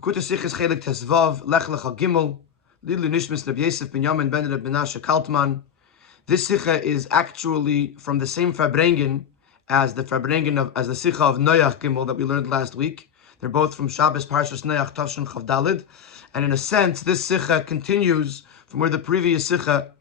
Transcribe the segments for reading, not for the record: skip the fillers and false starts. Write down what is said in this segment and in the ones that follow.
Kuta Sichis Chelek Tesvav, Lech lecha Gimel, Lidlu Nishmis Rabbi Yosef ben Yamin ben Reb Menashe Kaltman. This Sikha is actually from the same Farbrengen as the Sikha of Noach Gimel that we learned last week. They're both from Shabbos Parshas Noach Tavshin Chav Dalid, and in a sense, this Sikha continues from where the previous Sikha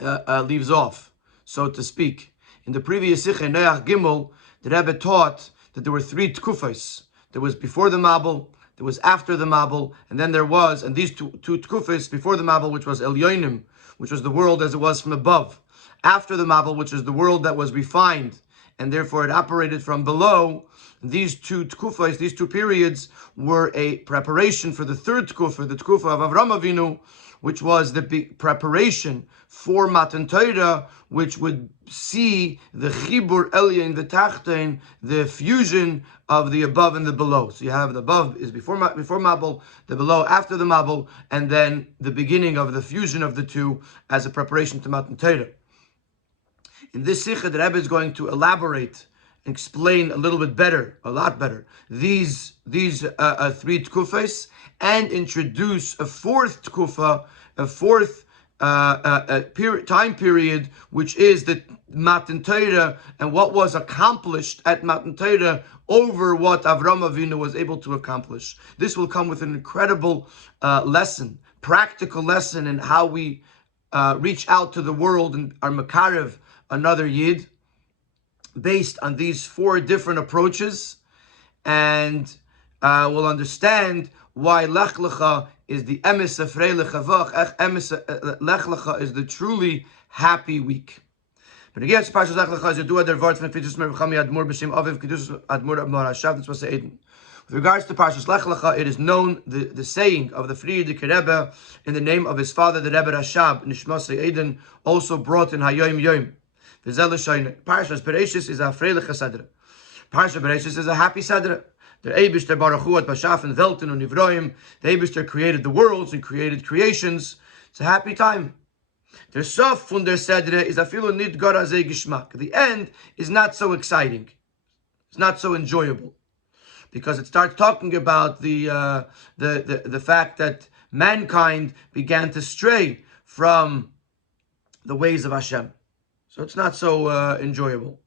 leaves off, so to speak. In the previous Sikha Noach Gimel, the Rebbe taught that there were three tkufos. There was before the Mabul, there was after the Mabul, and then there was, and these two tkufos before the Mabul, which was Elyonim, which was the world as it was from above. After the Mabul, which is the world that was refined, and therefore it operated from below. These two tkufos, these two periods, were a preparation for the third tkufa, the tkufa of Avram Avinu, which was the preparation for Matan Torah, which would see the chibur elyon, the tachtein, the fusion of the above and the below. So you have the above is before Mabul, the below after the Mabul, and then the beginning of the fusion of the two as a preparation to Matan Torah. In this Sikha, the Rebbe is going to elaborate and explain a little bit better, a lot better, these three tkufas, and introduce a fourth tkufa, a fourth time period, which is the Matan Torah and what was accomplished at Matan Torah over what Avram Avinu was able to accomplish. This will come with an incredible lesson, practical lesson in how we reach out to the world and are makarev another yid based on these four different approaches, and we'll understand why Lech lecha is the emes afrei lechavach. Lech lecha is the truly happy week. But again, Parshas Lech lecha is a duad der vart from Kedusha Mervachami Admor b'Shem Aviv Kedusha Admor Abmor Hashav. That's what's Eden. With regards to Parshas Lech lecha, it is known the saying of the Frierdiker Rebbe in the name of his father, the Rebbe Rashab Nishmasei Eden, also brought in Hayom Yom. Parshas Bereshis is a freiliche sedra. Parshas Bereshis is a happy sedra. The Eibishter Baruch Hu at Bashafen Velten and Nivroim. The Eibishter created the worlds and created creations. It's a happy time. Der Sof von der sedra is afilu nit gorazei gishmak. The end is not so exciting. It's not so enjoyable, because it starts talking about the fact that mankind began to stray from the ways of Hashem. So it's not so enjoyable.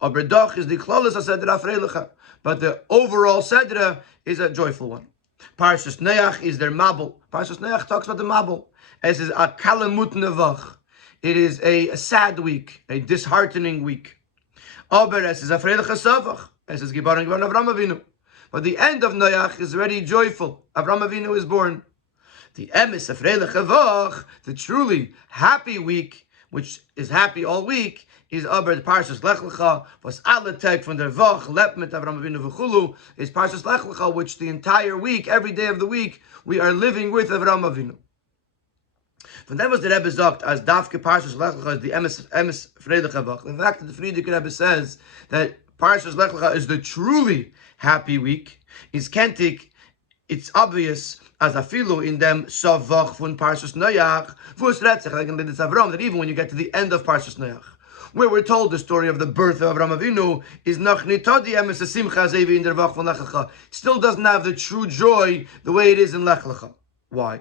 Aber doch is the klolas sedra freiliche, but the overall sedra is a joyful one. Parshas Noach is their Mabul. Parshas Noach talks about the Mabul. It is a kalamut nevach. It is a sad week, a disheartening week. Aber es is a freiliche savach. Es is geboren Avram Avinu. But the end of Noach is very joyful. Avram Avinu is born. The emes a freiliche vach, the truly happy week, which is happy all week, is aber the Parshas Lech lecha, was alle tag von der Vach, lep mit Avram Avinu v'chulu, is Parshas Lech lecha, which the entire week, every day of the week, we are living with Avram Avinu. Von dem was the Rebbe sagt, as Davke Parshas Lech lecha is the emes Freiliche Vach. The fact that the Frierdiker Rebbe says that Parshas Lech lecha is the truly happy week, is kentik, it's obvious as afilu in them savach von Parshas Noach, v'us retzach, like in the Avram, that even when you get to the end of Parshas Noach, where we're told the story of the birth of Avram Avinu, is noch nitadi emes simcha zevi in der vach von Lech lecha, still doesn't have the true joy the way it is in Lech lecha. Why?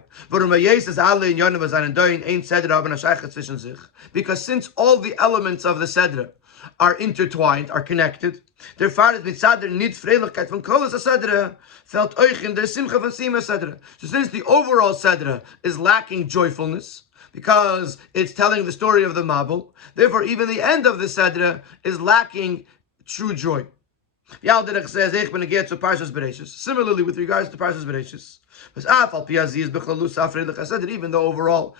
Because since all the elements of the sedra are intertwined, are connected, therefore mit sedra nit freilichkeit von kolas sedra felt euch in der simcha von sima sedra. So since the overall sedra is lacking joyfulness, because it's telling the story of the Mabul, therefore even the end of the sedra is lacking true joy. Yalderech says, similarly with regards to Parshas Bereshis, even though overall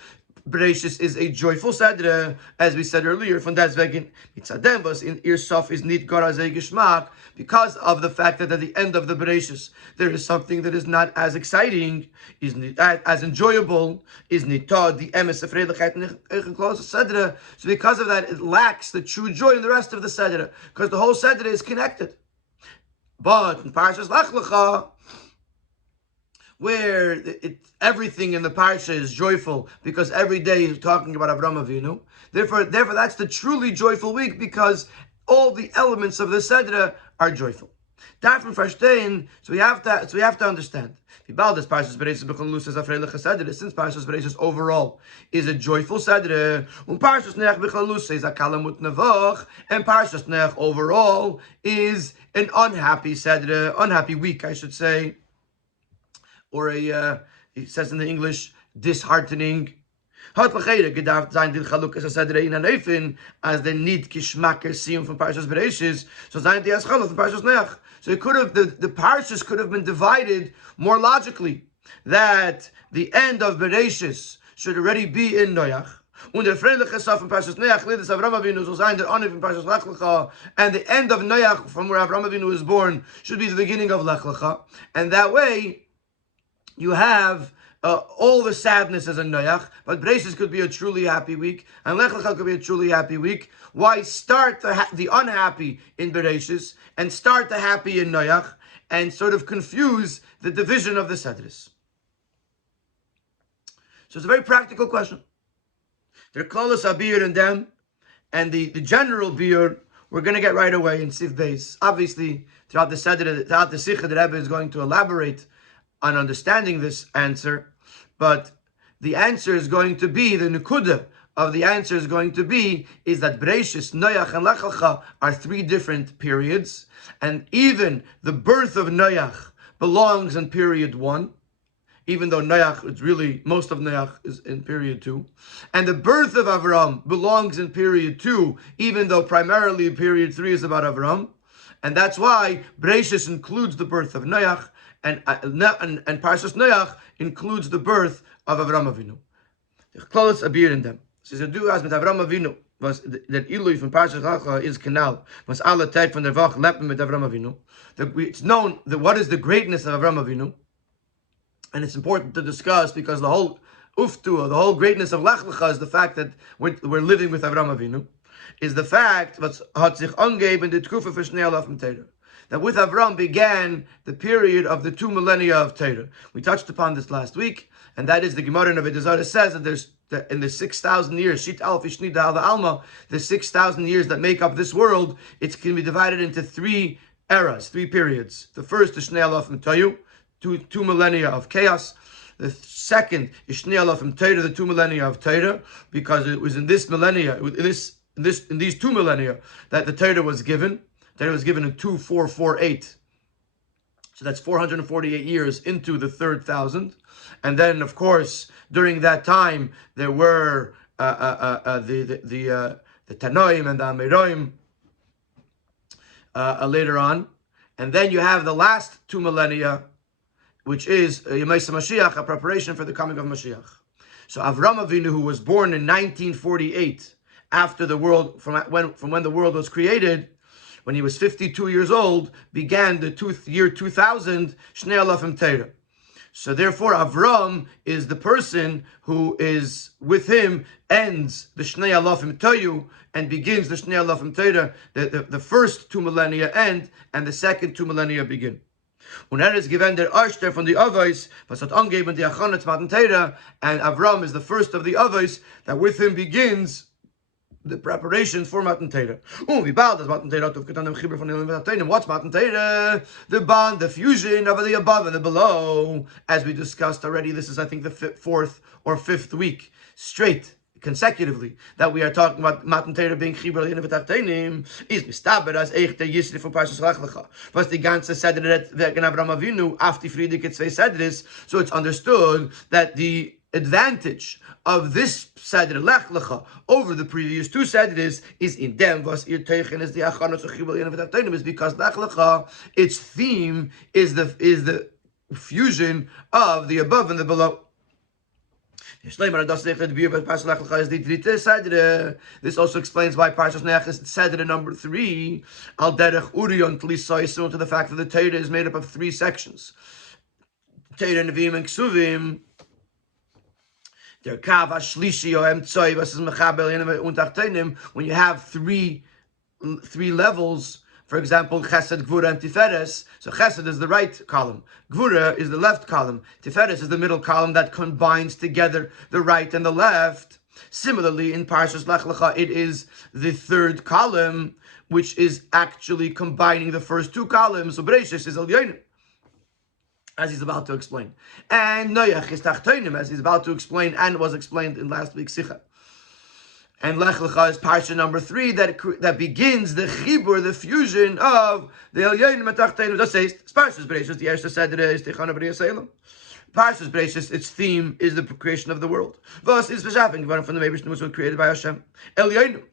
Bereshis is a joyful sedra, as we said earlier, from deswegen in Irsof is nit gorazei gishmak, because of the fact that at the end of the Bereshis there is something that is not as exciting, is not as enjoyable, is nitad the emes afreiligkeit sedra. So because of that, it lacks the true joy in the rest of the sedra, because the whole sedra is connected. But in Parshas Lech lecha, where everything in the parsha is joyful, because every day is talking about Avram Avinu, therefore that's the truly joyful week, because all the elements of the sedra are joyful. Davon verstehen, so we have to understand. Since Parshas Bereishis overall is a joyful Sedre, and Parshas Nech B'chalusa is a kalamut nevoch, and Parshas Nech overall is an unhappy Sedre, unhappy week, I should say, or it says in the English, disheartening. Hat lechera gedacht sein die Chalukas Sedre in Anefin as the need kishmaker siyum from Parshas Bereishis, so sein die as Chaluk from Parshas Nech. So it could have the parshas could have been divided more logically, that the end of Bereishis should already be in Noach. Und der Freiliche Saf from Parshas Noach, Lidus Avram Avinu, so sein der Anif from Parshas Lech Lecha, and the end of Noach from where Avram Avinu is born should be the beginning of Lech Lecha, and that way you have all the sadness as a Noach, but Bereishis could be a truly happy week, and Lech Lecha could be a truly happy week. Why start the unhappy in Bereishis and start the happy in Noach, and sort of confuse the division of the Sedris? So it's a very practical question. There are Klolos Abir in them, and the general Biur we're going to get right away in Sif Beis. Obviously, throughout the Sikha, the Rebbe is going to elaborate on understanding this answer, but the answer is going to be, the Nukuda of the answer is going to be, is that Bereishis, Noach, and Lech Lecha are three different periods, and even the birth of Noach belongs in period 1, even though Noach, it's really, most of Noach is in period 2, and the birth of Avram belongs in period 2, even though primarily period 3 is about Avram, and that's why Bereishis includes the birth of Noach, and Parshas Noach includes the birth of Avram Avinu. The Klolos Abir in them. So ze du as mit Avram Avinu, was der Ilui from Parshas Lecha is canal, was alle Tag von der Woche leppen mit Avram Avinu. It's known that what is the greatness of Avram Avinu, and it's important to discuss because the whole uftu, the whole greatness of Lech Lecha is the fact that we're living with Avram Avinu, is the fact was hat sich angeben the Tkufa für Shnei Alaf Torah, that with Avram began the period of the 2 millennia of Torah. We touched upon this last week, and that is the Gemara in Avodah Zarah says that there's in the 6,000 years, Shit Alf Ishnida Al Alma, the 6,000 years that make up this world, it can be divided into 3 eras, 3 periods. The first is Shnei Alaf Toyu, 2 millennia of chaos. The second is Shnei Alaf Torah, the 2 millennia of Torah, because it was in this millennia, in these 2 millennia that the Torah was given. Torah was given in 2448. So that's 448 years into the 3,000. And then, of course, during that time, there were the Tanoim and the Ameroim later on. And then you have the last 2 millennia, which is Yemaisa Mashiach, a preparation for the coming of Mashiach. So Avram Avinu, who was born in 1948, after the world, from when the world was created, when he was 52 years old, began the year 2000, Shnei Alafim Torah. So therefore, Avram is the person who is with him, ends the Shnei Alafim Toyu, and begins the Shnei Alafim Torah. The first 2 millennia end, and the second 2 millennia begin. Und is given der Erster von the Avos, was hat angeben die Achanat Matan Torah, and Avram is the first of the Avos that with him begins the preparations for Matan Torah. Wie bald das Matan Torah aufgetan im Chibur von den Matan. What's Matan Torah? The bond, the fusion of the above and the below. As we discussed already, this is, I think, the 4th or 5th week straight, consecutively, that we are talking about Matan Torah being Chibur in V'Tachtenim, is mistaber as Eich der Yisri von Parshas Lech Lecha. Was die ganze Sedret wegen Avraham Avinu, auf die Friedeke zwei Sedres, so it's understood that the advantage of this Seder Lech Lecha over the previous 2 Sedres is in them was ir teichen is the achanot chibur in V'Tachtenim, is because Lech Lecha, its theme is the fusion of the above and the below. This also explains why Parshas Nech is Seder number 3. Al derech urion tlisai, similar to the fact that the Torah is made up of 3 sections. Torah, Nevi'im, and Ksuvim. When you have three levels, for example, Chesed, Gvura, and Tiferes. So Chesed is the right column, Gvura is the left column, Tiferes is the middle column that combines together the right and the left. Similarly, in Parshas Lech Lecha, it is the third column, which is actually combining the first two columns. So Bereishis is Elyonim, as he's about to explain. And Noach is Tachtonim, as he's about to explain and was explained in last week's Sikha. And Lech Lecha is Parsha number 3 that begins the chibur, the fusion of the Elyonim and Tachtonim. That says, Parshas Bereishis, the Erste Sedre is Techana B'riyas Elam. Parshas Bereishis, its theme is the creation of the world. Vos is V'shavin, one from the Meibish was created by Hashem. Elyonim,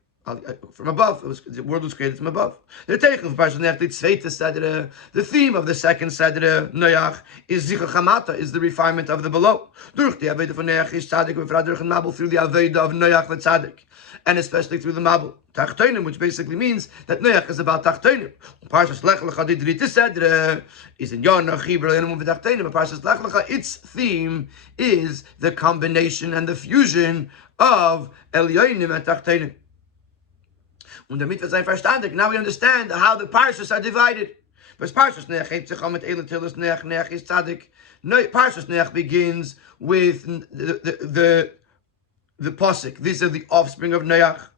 from above, the world was created from above. The theme of the second Sedre, Noach, is Zicha Chamata, is the refinement of the below. Through the Aveda of Noach is Tzadik, through the Aveda of Noach the Tzadik, and especially through the Mabul. Tachtonim, which basically means that Noach is about Tachtonim. Parshas Lech Lecha Didrit Sedre is in Yonah, Chibur, and Tachtonim. Parshas Lech Lecha, its theme is the combination and the fusion of Elyonim and Tachtonim. Now we understand how the parshas are divided. Parshas Neach begins with the pasuk. These are the offspring of Noach.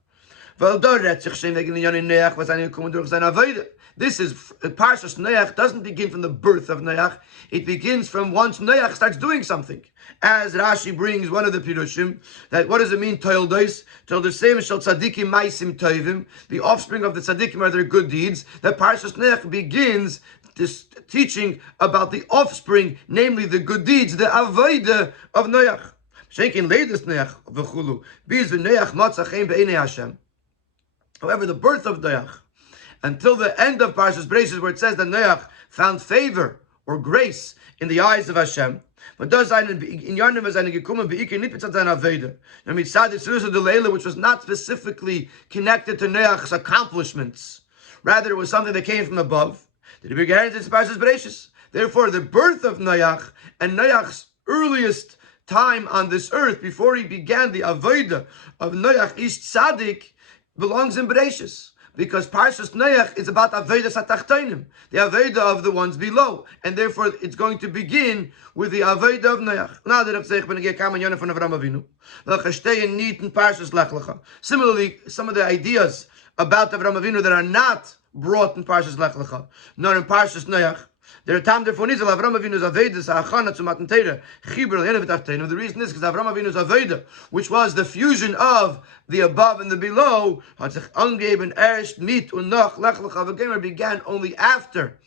This is Parshas Noach doesn't begin from the birth of Noach. It begins from once Noach starts doing something. As Rashi brings one of the Pirushim, that what does it mean, Toildos? Toildos shel tzadikim maisim tovim. The offspring of the tzadikim are their good deeds. That Parshas Noach begins this teaching about the offspring, namely the good deeds, the avodah of Noach. Shekin leidas Noach v'chulu. Biz v'Noach matzah be'enei Hashem. However, the birth of Noach, until the end of Parshas Bereishis, where it says that Noach found favor or grace in the eyes of Hashem, which was not specifically connected to Noach's accomplishments. Rather, it was something that came from above. Therefore, the birth of Noach and Noach's earliest time on this earth, before he began the avodah of Noach Ish Tzadik, belongs in Bereishis. Because Parshas Noach is about Avodah Satachtonim, the Avodah of the ones below. And therefore it's going to begin with the Avodah of Noach. Now that I've said, from Avram Avinu. Similarly, some of the ideas about Avram Avinu that are not brought in Parshas Lech Lecha, nor in Parshas Noach, the reason is because Avram Avinu's Aveda, which was the fusion of the above and the below, began only after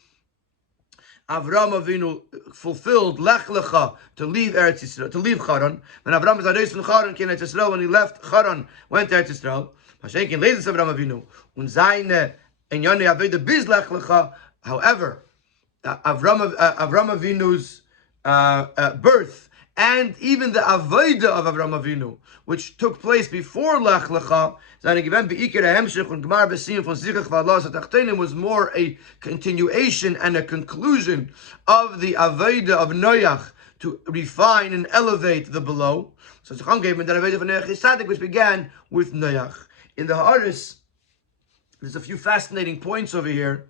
Avram Avinu fulfilled Lech Lecha to leave Eretz Yisrael, to leave Charan. When Avram was Areis from Charan, came to Eretz Yisrael, when he left Charan, went to Eretz Yisrael. Mashenkin ladies Avram Avinu, und seine Enyane Aveda bis Lech Lecha. However, Avram Avinu's birth and even the avodah of Avram Avinu, which took place before Lech Lecha, was more a continuation and a conclusion of the avodah of Noach to refine and elevate the below. So it's which began with Noach. In the Haaretz, there's a few fascinating points over here.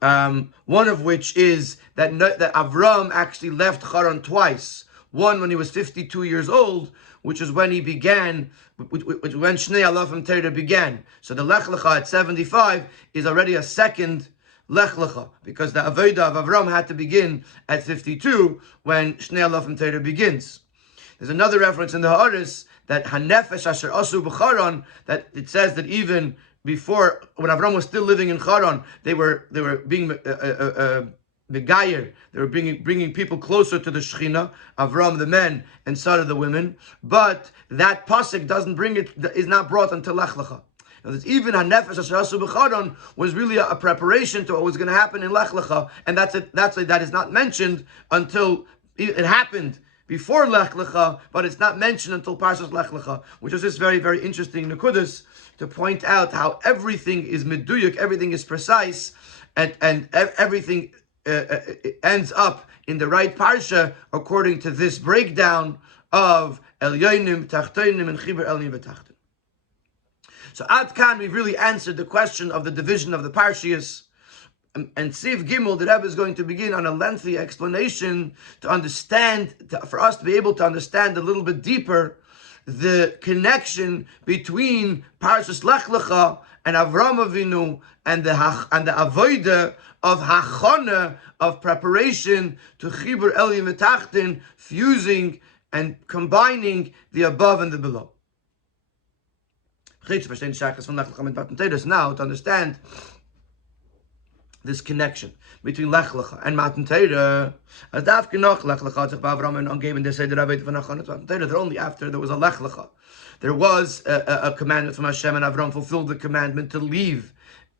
One of which is that Avram actually left Charan twice. One when he was 52 years old, which is when he began, when Shnei Alafim Torah began. So the Lech Lecha at 75 is already a second Lech Lecha, because the Avodah of Avram had to begin at 52 when Shnei Alafim Torah begins. There's another reference in the Haaretz that Hanefesh Asher Asu B'Charan, that it says that even before, when Avram was still living in Charan, they were being Megayer, they were bringing people closer to the Shechina, Avram the men and Sarah the women. But that pasuk is not brought until Lech Lecha. Even Hanefesh Asher Asu B'Charan was really a preparation to what was going to happen in Lech Lecha, and that is not mentioned until it happened before Lech Lecha, but it's not mentioned until Parshas Lech Lecha, which is this very, very interesting Nekudas to point out how everything is meduyuk, everything is precise, and everything ends up in the right parsha according to this breakdown of Elyonim, Tachtonim, and Chibur Elyonim v'Tachton. So Ad Kan, we've really answered the question of the division of the parshias. And Siv Gimel, the Rebbe is going to begin on a lengthy explanation to understand, for us to be able to understand a little bit deeper the connection between Parshas Lech Lecha and Avram Avinu and the avodah of hachana, of preparation to Chibur Elyon V'Tachtin, fusing and combining the above and the below. Now, to understand this connection between Lech Lecha and Matan Torah, as Dafke noch Lech Lecha tzich ba'Avram and ungeben they say the Rabbi von Matan Torah, that only after there was a Lech Lecha, there was a commandment from Hashem, and Avram fulfilled the commandment to leave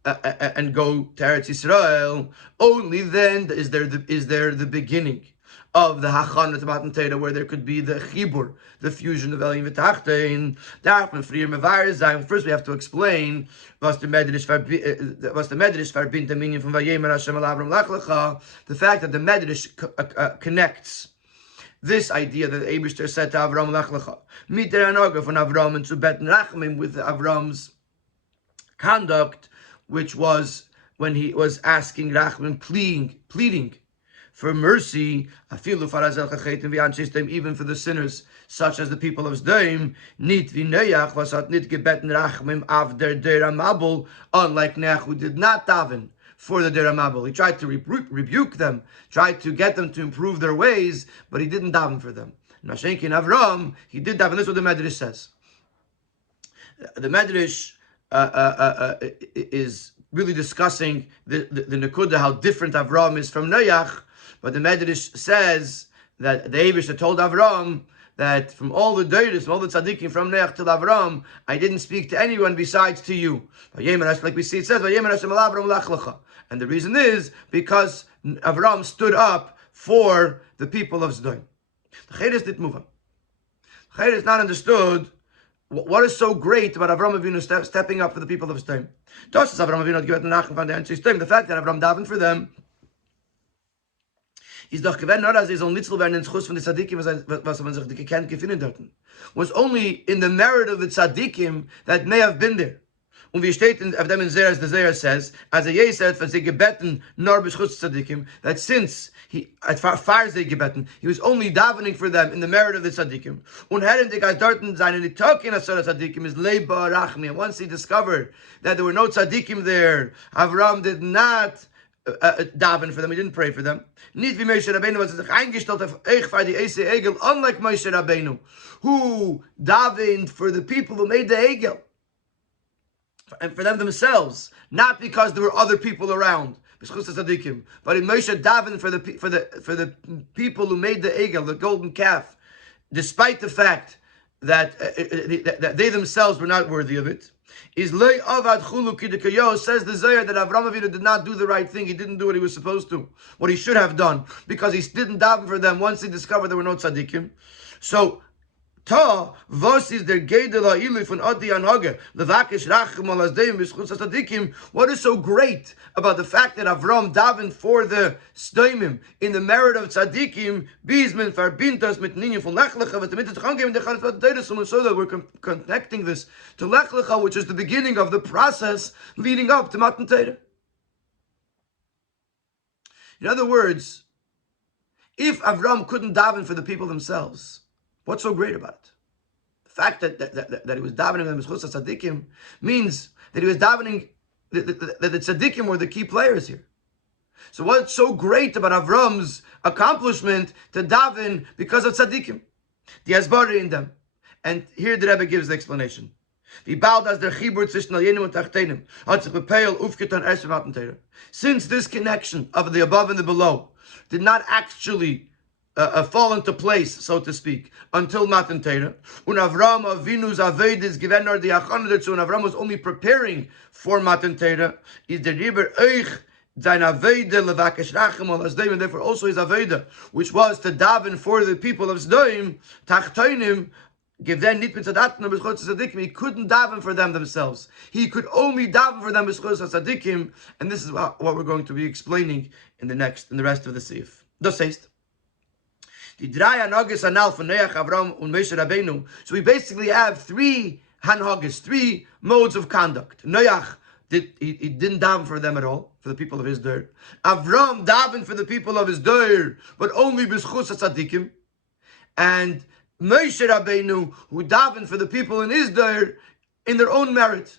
and go to Eretz Yisrael. Only then is there the beginning of the Hachana to Matan Torah, where there could be the Chibur, the fusion of Elyon V'Tachtein. First we have to explain was the Medrash verbindt the meaning from Vayemer Hashem al Avram Lech Lecha, the fact that the Medrash connects this idea that the Eibishter said to Avram Lech Lecha, mit der Anoga von Avram and to Bet Rachmim, with Avram's conduct, which was when he was asking Rachmim, pleading for mercy, even for the sinners, such as the people of Sdoim, nit wie Noach, was hat nit gebeten Rachmim auf der Mabel, unlike Noach, who did not daven for the Mabel. He tried to rebuke them, tried to get them to improve their ways, but he didn't daven for them. Mashenkin Avram, he did daven. This is what the Medrash says. The Medrash is really discussing the Nekuda, how different Avram is from Noach. But the Medrash says that the Eibishter told Avram that from all the Deiros, from all the Tzaddikim, from Noach till Avram, I didn't speak to anyone besides to you. Like we see, it says, and the reason is because Avram stood up for the people of Sodom. The Cheres didn't move on. The Cheres not understood what is so great about Avram Avinu stepping up for the people of Sodom. The fact that Avram davened for them is doch gewähnt, nur als so ein Nitzel werden in Schuss von den Tzadikim, was man sich gekannt gefunden dort. Was only in the merit of the Tzadikim that may have been there. Und wie steht auf dem in Zera, as the Zera says, as a said, for sie gebeten, nor beschutz Tzadikim, that since he, as far as they gebeten, he was only davening for them in the merit of the Tzadikim. Und herren die Geist dort seine Nitokin asura Tzadikim is Leiba Rachmi. And once he discovered that there were no Tzadikim there, Avram did not daven for them, he didn't pray for them. Nicht wie Moshe Rabbeinu was sich eingestellt auf Eichfar die Eise Egel, unlike Moshe Rabbeinu, who davened for the people who made the Egel, and for them themselves, not because there were other people around. But in Moshe davened for the people who made the Egel, the golden calf, despite the fact that they themselves were not worthy of it. Is lei avad chulu kidikayo, says the Zohar that Avram Avinu did not do the right thing. He didn't do what he was supposed to, what he should have done, because he didn't daven for them once he discovered there were no tzaddikim. So, vos is der gedela ilu von adi anhage levakish rachim al azdeim b'schutz tzaddikim. What is so great about the fact that Avram davened for the sdoimim in the merit of tzaddikim? Bizmen verbintas mit ninyan von Lech Lecha, but the mitzvah changim dechanat v'teiros, so that we're connecting this to Lech Lecha, which is the beginning of the process leading up to Matan Torah. In other words, if Avram couldn't daven for the people themselves, what's so great about it? The fact that he was davening them as Chutz Tzaddikim means that he was davening, that the Tzaddikim were the key players here. So what's so great about Avram's accomplishment to daven because of Tzaddikim? The Asbari in them. And here the Rebbe gives the explanation. Since this connection of the above and the below did not actually fall into place, so to speak, until Matan Torah. Und Avram Avinu's Aved is given or the Achana dazu, and Avram was only preparing for Matan Torah. Is the Riber Eich Zain Aved levakesh rachim al Sdoim, and therefore also his Aved, which was to daven for the people of Sdoim, Tachtoinim. Give them nit mitzadatim b'schutz tzadikim. He couldn't daven for them themselves. He could only daven for them b'schutz tzadikim, and this is what we're going to be explaining in the rest of the seif. Das heißt, die drei Hanhagas anal von Noach, Avram, and Moshe Rabbeinu. So we basically have three Hanhagas, three modes of conduct. Noach he didn't daven for them at all, for the people of his der. Avram davened for the people of his der, but only b'schutz tzadikim, and Moshe Rabbeinu, who davened for the people in Isdar in their own merit.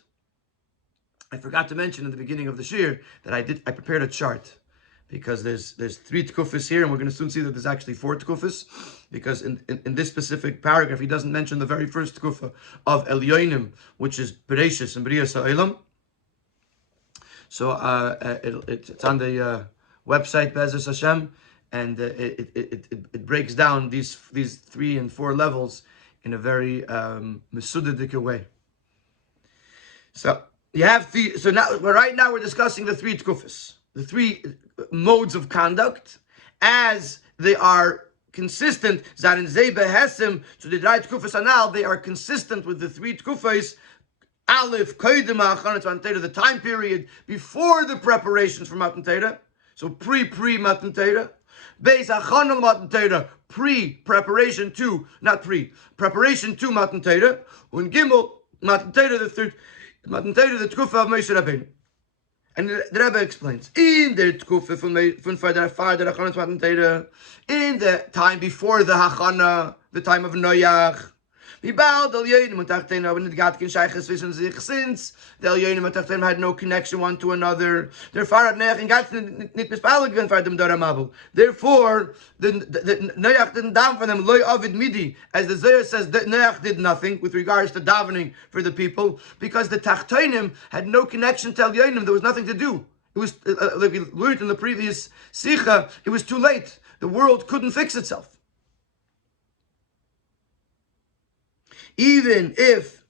I forgot to mention in the beginning of the shir that I prepared a chart, because there's 3 tkufas here, and we're going to soon see that there's actually 4 tkufas, because in this specific paragraph he doesn't mention the very first tkufa of Elyonim, which is Bereshis and B'riyas Ha'olam. So it's on the website Be'ezus Hashem, and it breaks down these 3 and 4 levels in a very mesudadik way. So you have right now we're discussing the 3 tkufas, the 3 modes of conduct, as they are consistent. Zarin Zei Behesim, so the 3 tkufas anal, they are consistent with the 3 tkufas. Aleph, Kodim HaAchana to Matan Torah, the time period before the preparations for Matan Torah, so pre-Matan Torah. Beis Achana Matan Torah, preparation to Matan Torah. And Gimel, Matan Torah, the Tkufa of Moshe Rabbeinu. And the Rebbe explains, in the Tkufa from Far Achana to Matan Torah, in the time before the Hachana, the time of Noach, since the Elyonim and Tachtenim had no connection one to another, therefore the Noach didn't daven for them, loy avid midi, as the Zohar says, that Noach did nothing with regards to davening for the people, because the Tachtenim had no connection to Elyonim. There was nothing to do. It was, like we learned in the previous Sikha, it was too late. The world couldn't fix itself. Even if,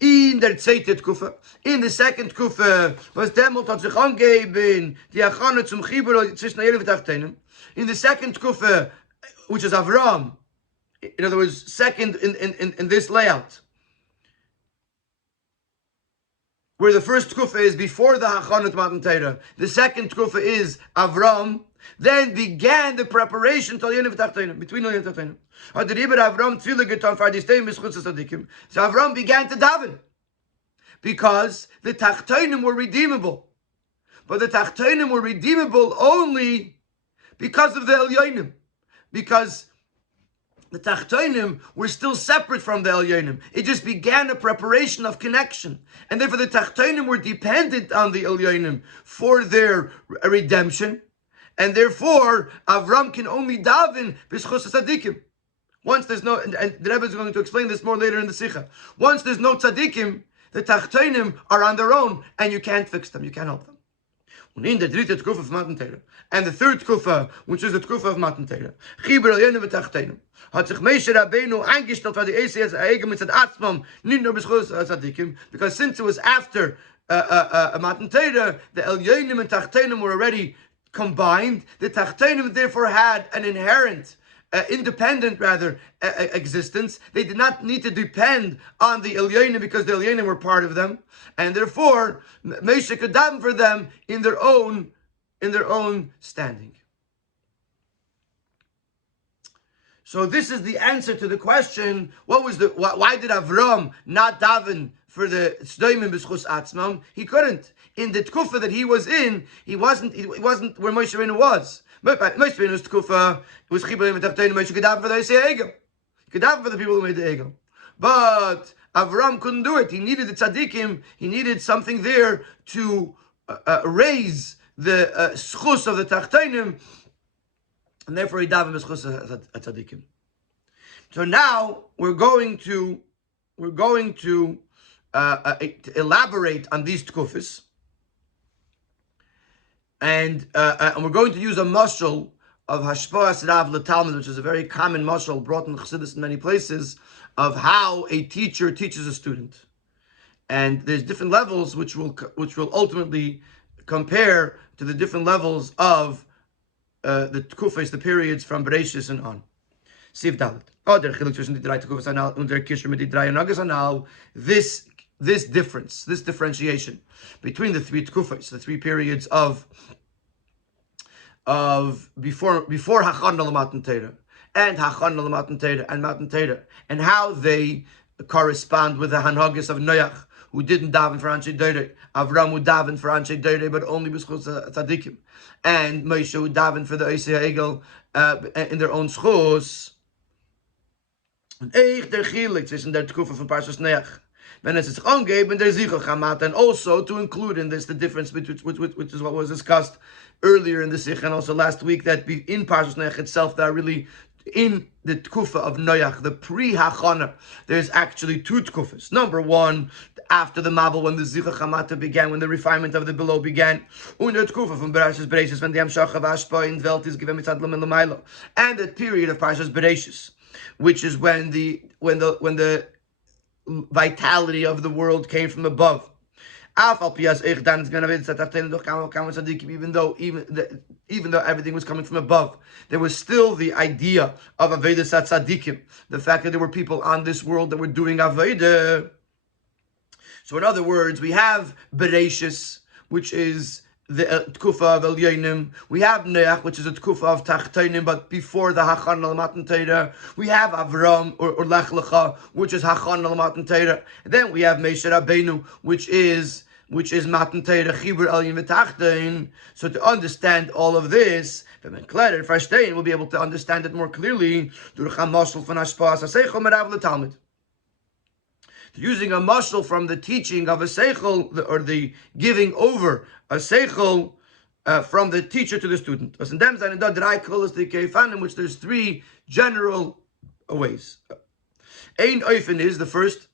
in der zweite Tkufa, in the second Tkufa, was demult hat sich angeben, die Achane zum Chibur zwischen Elyonim und Tachtenim. In the second Tkufa, which is Avram, in other words, second in this layout, where the first Tkufa is before the Hachana to Matan Torah, the second Tkufa is Avram, then began the preparation to Elyonim v'Tachtenim, between Elyonim and Tachtenim. So Avram began to daven, because the Tachtenim were redeemable. But the Tachtenim were redeemable only because of the Elyonim, because the Tachtenim were still separate from the Elyonim. It just began a preparation of connection. And therefore the Tachtenim were dependent on the Elyonim for their redemption. And therefore, Avram can only daven b'schus tzadikim. Once there's no, and the Rebbe is going to explain this more later in the Sikha. Once there's no tzadikim, the Tachtenim are on their own, and you can't fix them, you can't help them. And in the dritte Tkufa of Matan Torah, and the third Tkufa, which is the Tkufa of Matan Torah, Chibur Elyonim v'Tachtenim, hat sich Moshe Rabbeinu eingestellt für die Eisiyas Eigem mitzad Atzmam, nicht nur b'schus tzadikim, because since it was after Matan Torah, the Elyonim and Tachtenim were already combined. The Tachtenim therefore had an inherent, independent existence. They did not need to depend on the Elyonim, because the Elyonim were part of them, and therefore Moshe could daven for them in their own standing. So this is the answer to the question: why did Avram not daven for the Tzdoimim b'schus atzmam? He couldn't. In the tkufa that he was in, he wasn't where Moshe Rabbeinu was. Moshe Rabbeinu's tkufa, it was Chibur Elyonim v'Tachtenim. Moshe could daven for the Egel. He could daven for the people who made the Egel. But Avram couldn't do it. He needed the tzaddikim. He needed something there to raise the schus of the Tachtenim, and therefore he davened b'schus tzaddikim. So now we're going to elaborate on these tkufas. And we're going to use a mashal of Hashpa'as Rav L'Talmud, which is a very common mashal brought in Chassidus in many places, of how a teacher teaches a student. And there's different levels which will ultimately compare to the different levels of the tkufas, the periods from Bereshis and on. Siv Dalet. This difference, this differentiation between the 3 tkufas, the 3 periods of before Hachana l'Matan Torah and Hachana l'Matan Torah and Matan Torah, and how they correspond with the Hanhagis of Noach, who didn't daven for Anshe Dorei, Avram who davened for Anshe Dorei, but only b'schus tzadikim, and Moshe who davened for the Eisei Egel in their own schus. Und der Chelek zwischen der Tkufa von Parshas Lech. When it's angeben der Zichel Chamat, and also to include in this the difference between which is what was discussed earlier in the Sikh and also last week, that in Parshas Lech itself, that are really in the Tkufa of Noach, the pre-Hachana, there's actually two Tkufas. Number one, after the Mabel, when the Zichel Chamata began, when the refinement of the below began, und der Tkufa from Parshas Bereishis, when the Amshach of Ashpa in Welt is given mitzad Lam Lamailo, and the period of Parshas Bereishis, which is when the vitality of the world came from above. Even though everything was coming from above, there was still the idea of Avodas Tzadikim, the fact that there were people on this world that were doing Avodah. So in other words, we have Bereishis, which is the Tkufa of Elyonim. We have Noach, which is a Tkufa of Tachtonim, but before the Hachan al Matan Torah. We have Avram or Lech lecha, which is Hachan al Matan Torah. Then we have Moshe Rabbeinu, which is Matan Torah Chibur Elyon v'Tachton. So to understand all of this, we'll be able to understand it more clearly. Using a mashal from the teaching of a seichel, or the giving over a seichel from the teacher to the student. In which there's three general ways. Ein oifen is the first,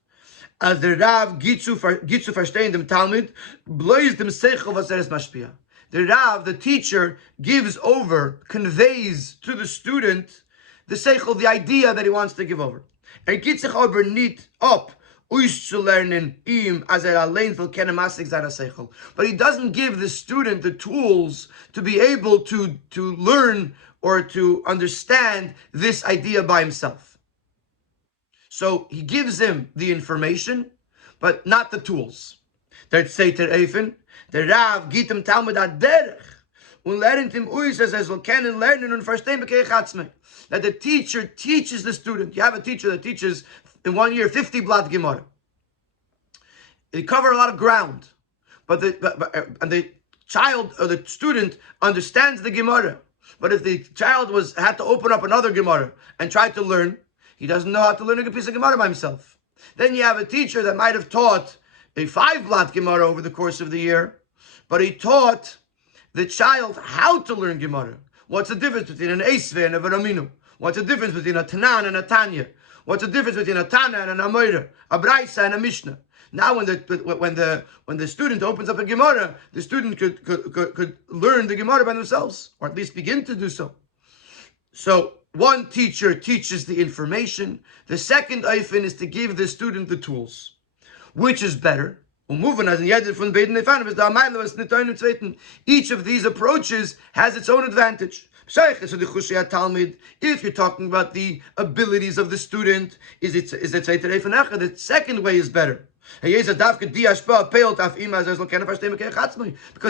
as the Rav gitzu verstehen dem Talmud, blois dem seichel vaseres mashpia. The Rav, the teacher, gives over, conveys to the student the seichel, the idea that he wants to give over. And gitzich over neat up. But he doesn't give the student the tools to be able to learn or to understand this idea by himself. So he gives him the information, but not the tools. That Rav gibt dem Talmud derech und lernt ihm kennen lernen und verstehen that the teacher teaches the student. You have a teacher that teaches in 1 year 50 blot Gemara. They cover a lot of ground, but the child or the student understands the Gemara. But if the child had to open up another Gemara and try to learn, he doesn't know how to learn a piece of Gemara by himself. Then you have a teacher that might have taught a 5 blot Gemara over the course of the year, but he taught the child how to learn Gemara. What's the difference between an Esve and a Varaminu? What's the difference between a Tanan and a Tanya? What's the difference between a Tana and an Amoira, a Braisa and a Mishnah? Now, when the student opens up a Gemara, the student could learn the Gemara by themselves, or at least begin to do so. So one teacher teaches the information. The second eifin is to give the student the tools. Which is better? Each of these approaches has its own advantage. If you're talking about the abilities of the student, the second way is better. Because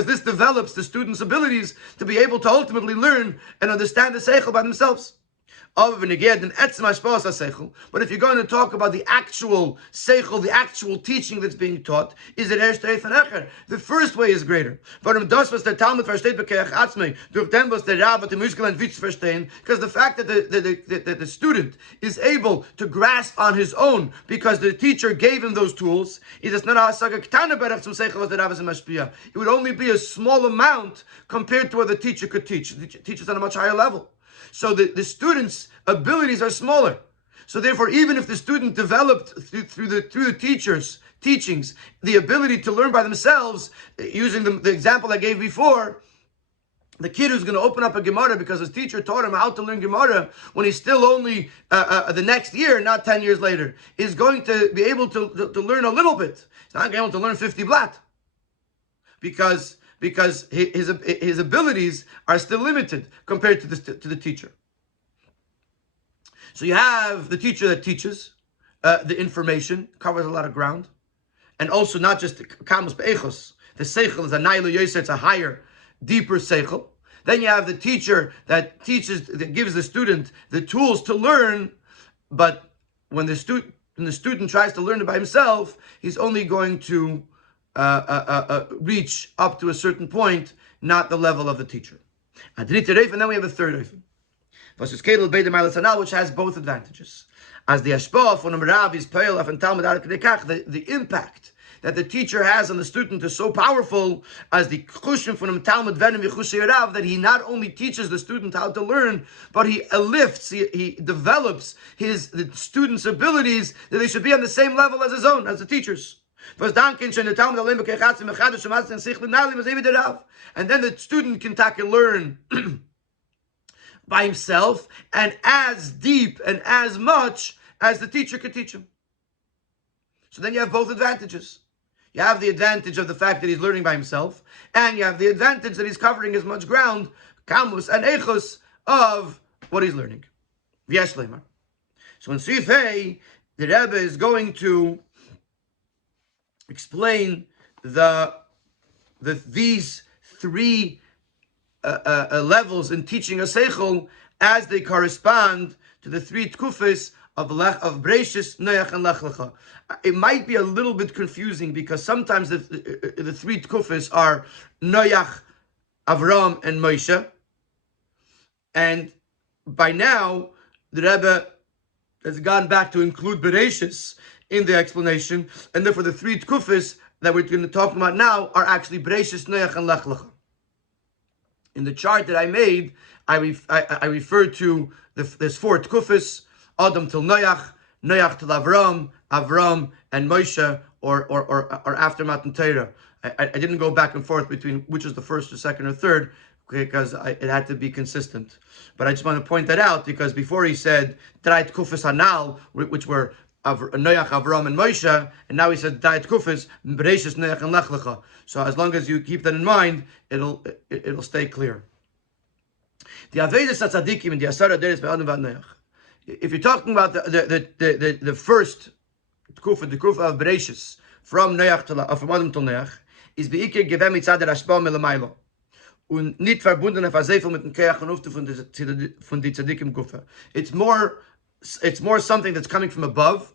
this develops the student's abilities to be able to ultimately learn and understand the seichel by themselves. But if you're going to talk about the actual seichel, the actual teaching that's being taught, is it erst eif and echer? The first way is greater. Because the fact that the student is able to grasp on his own because the teacher gave him those tools, it would only be a small amount compared to what the teacher could teach. The teacher's on a much higher level. So the student's abilities are smaller. So therefore, even if the student developed through the teacher's teachings the ability to learn by themselves, using the example I gave before, the kid who's going to open up a Gemara because his teacher taught him how to learn Gemara when he's still only the next year, not 10 years later, is going to be able to learn a little bit. He's not going to be able to learn 50 blat because his abilities are still limited compared to the teacher. So you have the teacher that teaches the information, covers a lot of ground, and also not just the kamus be'echos. The seichel is a nailu yoseh, it's a higher, deeper seichel. Then you have the teacher that teaches, that gives the student the tools to learn, but when the student tries to learn it by himself, he's only going to reach up to a certain point, not the level of the teacher. And then we have a third eifin. which has both advantages. As the Ashpah from Rav is Peil and Talmud the impact that the teacher has on the student is so powerful, as the Chushim from Talmud Venim Yichushei Rav, that he not only teaches the student how to learn, but he lifts, he develops the student's abilities that they should be on the same level as his own, as the teachers. And then the student can learn by himself, and as deep and as much as the teacher could teach him. So then you have both advantages. You have the advantage of the fact that he's learning by himself, and you have the advantage that he's covering as much ground, kamus and echos, of what he's learning. So in Sif Hey, the Rebbe is going to explain these three levels in teaching a seichel as they correspond to the three tkufis of Breishis, Noach, and Lecha. It might be a little bit confusing because sometimes the three tkufis are Noach, Avram, and Moshe, and by now the Rebbe has gone back to include Breishis in the explanation, and therefore the three tkufis that we're going to talk about now are actually Breishis, Noach, and Lecha. In the chart that I made, I referred to there's four tkufis: Adam till Noach, Noach till Avram, Avram and Moshe, or after Matan Torah. I didn't go back and forth between which is the first or second or third, because it had to be consistent. But I just want to point that out, because before he said Drait Kufis Hanal, which were Noach, Avram, and Moshe, and now he said Drait Kufis, Breishis, Noach, and Lecha. So as long as you keep that in mind, it'll stay clear. The Avedas Tzadikim and the Asara Deres Be'adam Noach. If you're talking about the first Kufa, the Kufa of Breishis, from Noach from Adam till Noach, is beikir gewem mitzad der Ashpah melamaylo und nicht verbunden auf sehr viel mit dem Keach und Ufte von die Tzadikim Kufa. It's more something that's coming from above,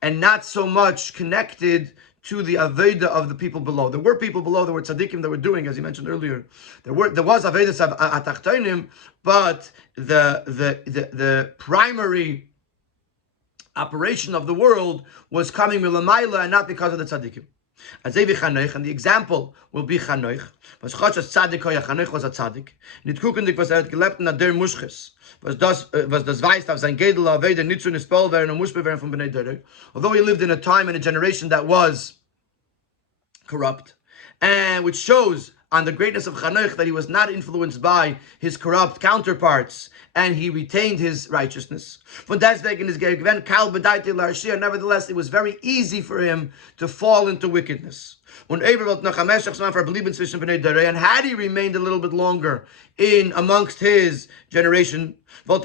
and not so much connected to the Aveda of the people below. There were people below, there were tzaddikim that were doing, as you mentioned earlier. There was Avedas atachtonim, but the primary operation of the world was coming milamayla, and not because of the tzaddikim. And the example will be Chanoich. Was Chanoich was a tzaddik. Nit kukendik was gelebt in der Muschis. Was das weist auf sein Gedel Aveda nicht zu nispel werden und Muschbe werden von Bnei Dorei. Although he lived in a time and a generation that was corrupt, and which shows on the greatness of Chanoich that he was not influenced by his corrupt counterparts, and he retained his righteousness. Nevertheless, it was very easy for him to fall into wickedness. And had he remained a little bit longer in amongst his generation, he would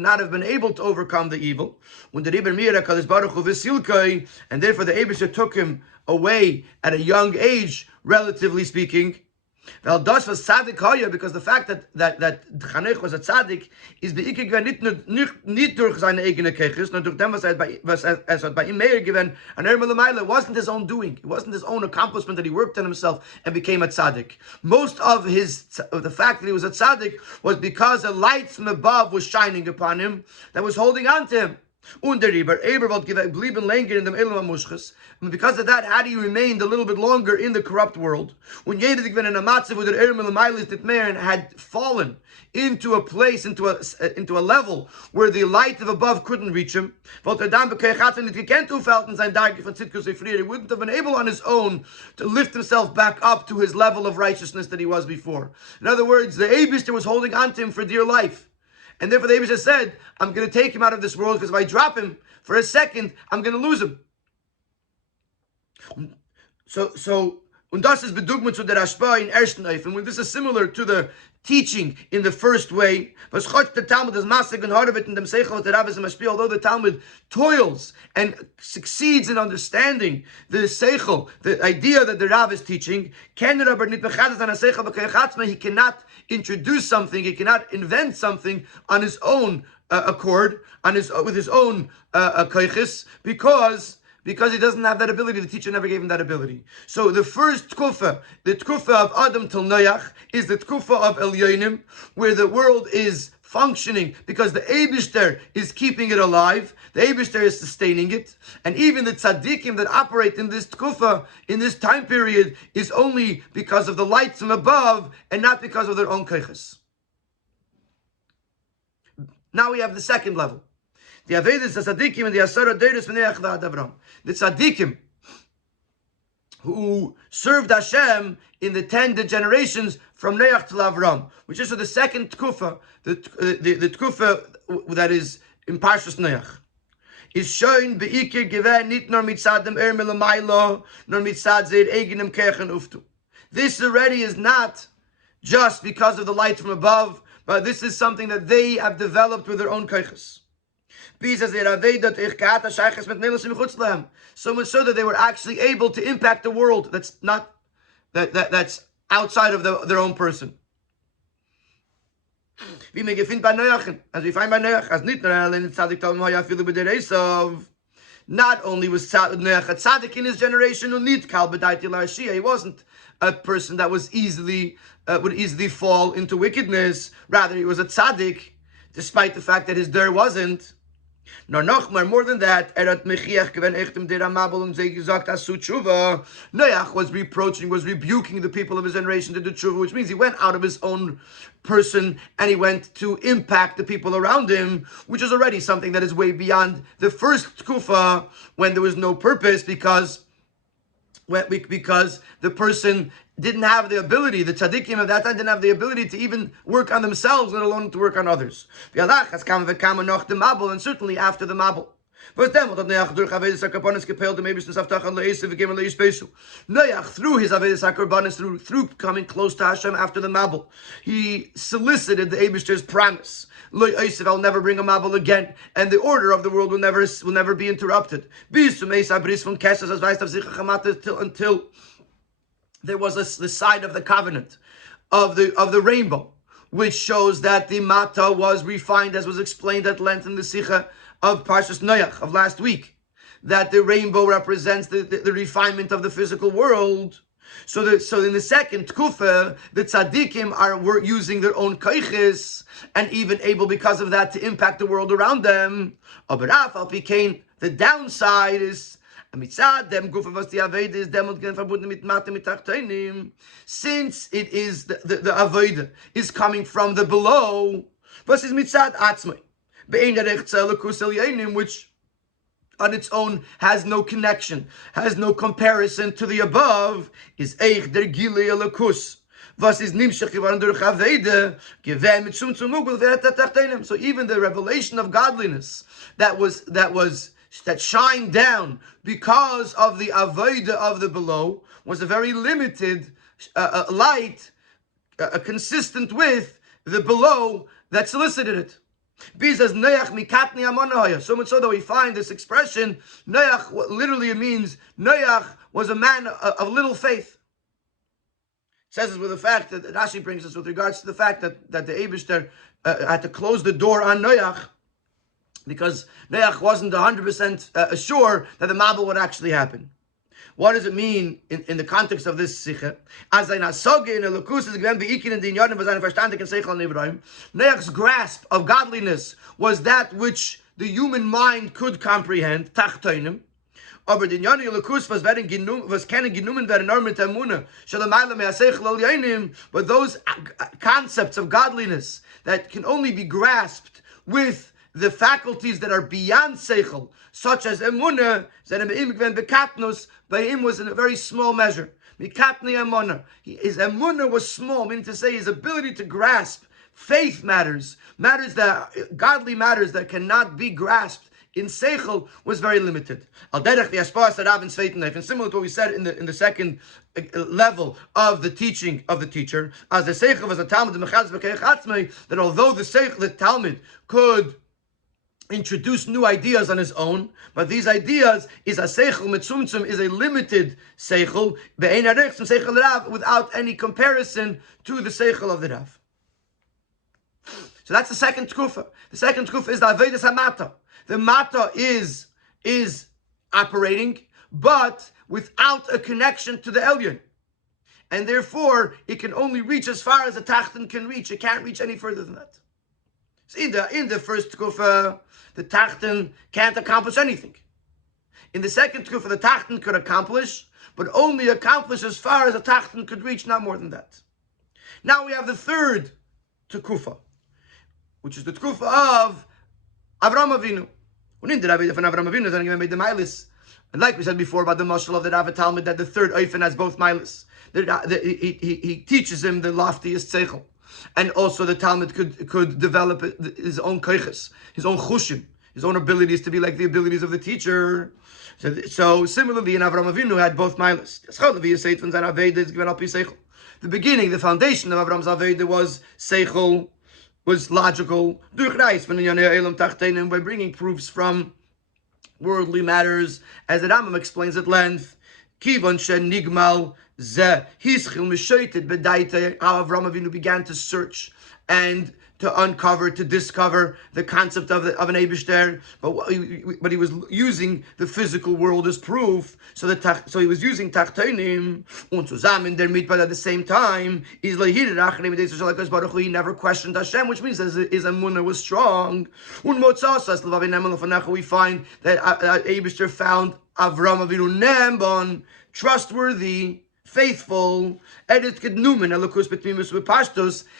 not have been able to overcome the evil. And therefore the Eibusher took him away at a young age, relatively speaking. Das was tzaddik hoya, because the fact that Chanoich was a tzaddik is beikig nicht durch seine eigene kechis, nur durch dem was hat bei ihm mehr given, and it wasn't his own doing, it wasn't his own accomplishment that he worked on himself and became a tzaddik. Most of the fact that he was a tzaddik was because a light from above was shining upon him that was holding on to him. And because of that, had he remained a little bit longer in the corrupt world, and had fallen into a place, into a level where the light of above couldn't reach him, he wouldn't have been able on his own to lift himself back up to his level of righteousness that he was before. In other words, the Eibishter was holding on to him for dear life. And therefore the Eibusher said, I'm going to take him out of this world, because if I drop him for a second, I'm going to lose him. Und das ist bedugmet zu der Ashpah in ersten Eif. And this is similar to the teaching in the first way. Was chotz der Talmud is masig and hard of it in dem Seichel der Rabbis and Mashpil. Although the Talmud toils and succeeds in understanding the Seichel, the idea that the Rav is teaching, he cannot introduce something, he cannot invent something on his own accord, with his own koiches, because because he doesn't have that ability. The teacher never gave him that ability. So the first tkufa, the tkufa of Adam till Noach, is the tkufa of Elyonim, where the world is functioning because the Eibishter is keeping it alive. The Eibishter is sustaining it. And even the tzaddikim that operate in this tkufa, in this time period, is only because of the light from above and not because of their own koiches. Now we have the second level. The Avedis, the tzaddikim, and the Asara Deiris V'neach V'ad Avram. The tzaddikim who served Hashem in the 10 generations from Noach to Avram, which is the second tkufa, the tkufa that is in Parshas Noach, is shown beikir given nit nor mitzad dem melamaylo nor mitzad zeir eigenem kechen uftu. This already is not just because of the light from above, but this is something that they have developed with their own keches. So much so that they were actually able to impact the world that's not that's outside of their own person. As we find by Noach, not only was Noach a tzaddik in his generation, he wasn't a person that was would easily fall into wickedness. Rather, he was a tzaddik, despite the fact that his der wasn't. More than that, Noach was rebuking the people of his generation to do tshuva, which means he went out of his own person and he went to impact the people around him, which is already something that is way beyond the first tkufa when there was no purpose because the person didn't have the ability, the tzaddikim of that time didn't have the ability to even work on themselves, let alone to work on others. And certainly after the Mabul. Noach, through his Avedis HaKorbanos, through coming close to Hashem after the Mabul, he solicited the Eibishter's promise. I'll never bring a Mabul again, and the order of the world will never be interrupted. Until there was the side of the covenant of the rainbow, which shows that the mata was refined, as was explained at length in the Sikha of Parshas Noach of last week, that the rainbow represents the refinement of the physical world. So in the second tkufa, the tzaddikim were using their own koiches and even able because of that to impact the world around them. The downside is since it is the avodah is coming from the below, which on its own has no connection, has no comparison to the above, is eich der gilei alakus. Was is nimshach geworden durch Aveda, given mit zum Mugel ve'et. So even the revelation of godliness that shined down because of the avodah of the below was a very limited light, consistent with the below that solicited it. So much so that we find this expression, Noach, literally it means Noach was a man of little faith. It says this with the fact that Rashi brings us with regards to the fact that the Eibishter had to close the door on Noach, because Noach wasn't 100% sure that the Mabul would actually happen. What does it mean in the context of this Sikha? Noach's grasp of godliness was that which the human mind could comprehend, tachtoinim. Aber den Jani Lakus was kennen genommen werden nur mit der Munah. But those concepts of godliness that can only be grasped with the faculties that are beyond seichel, such as emunah, by him was in a very small measure. Mikatni emunah, his emunah was small, meaning to say his ability to grasp faith matters godly matters that cannot be grasped in seichel was very limited. Al derech the aspas that Rav and similar to what we said in the second level of the teaching of the teacher, as the seichel was a talmud that although the talmud could introduce new ideas on his own, but these ideas is a seichel mitzumtzum, is a limited seichel without any comparison to the seichel of the Rav. So that's the second tkufa. The second tkufa is the Avedis HaMata. The mata is operating, but without a connection to the Elyon. And therefore, it can only reach as far as the Tachten can reach. It can't reach any further than that. So in the first Tkufa, the Tachten can't accomplish anything. In the second Tkufa, the Tachten could accomplish, but only accomplish as far as the Tachten could reach, not more than that. Now we have the third Tkufa, which is the Tkufa of Avram Avinu. When in the Rabbi von Avram Avinu, then made the Milas. And like we said before about the Mashal of the Rav Talmud, that the third Eifen has both Milas. He teaches him the loftiest Seichel. And also the Talmud could develop his own koiches, his own chushim, his own abilities to be like the abilities of the teacher. So similarly, in Avram Avinu had both Milas. The beginning, the foundation of Avram's Aveda was Seichel, was logical, by bringing proofs from worldly matters, as the Rambam explains at length. Kivon shen nigmal ze hischil mishoited bedaite, how Avram Avinu began to search and to uncover, to discover the concept of an Eibishter, but he was using the physical world as proof. So he was using Tachtonim und zusammen damit, but at the same time, he never questioned Hashem, which means that his emunah was strong. We find that Eibishter found Avram Avinu nembon, trustworthy, faithful.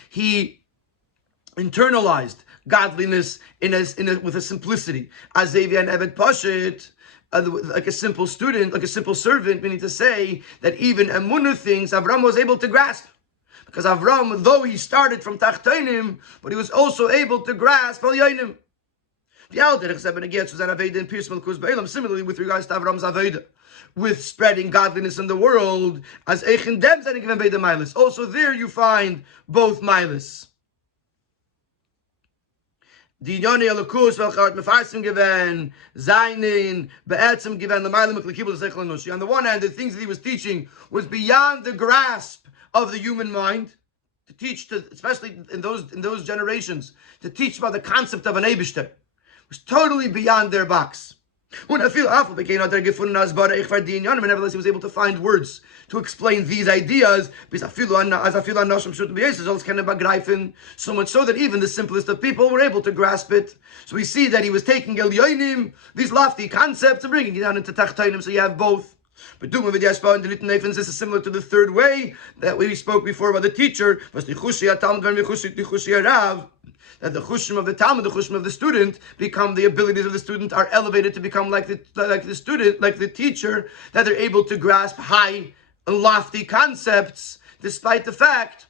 He internalized godliness with a simplicity. Azevi and Evet Pashit, like a simple student, like a simple servant, meaning to say that even emunah things Avram was able to grasp. Because Avram, though he started from Tachtonim, but he was also able to grasp Al Yonim. Similarly, with regards to Avram's Aveda, with spreading godliness in the world, as Eichin Dem Zanik Vem Milas. Also there you find both Milas. On the one hand, the things that he was teaching was beyond the grasp of the human mind. To teach, especially in those generations, to teach about the concept of an Eibishter was totally beyond their box. Nevertheless, he was able to find words to explain these ideas, so much so that even the simplest of people were able to grasp it. So we see that he was taking Elyonim, these lofty concepts, and bringing it down into Tachtonim, so you have both. But this is similar to the third way that we spoke before about the teacher, that the chushim of the Talmud, the chushim of the student, become the abilities of the student are elevated to become like the student, like the teacher, that they're able to grasp high and lofty concepts, despite the fact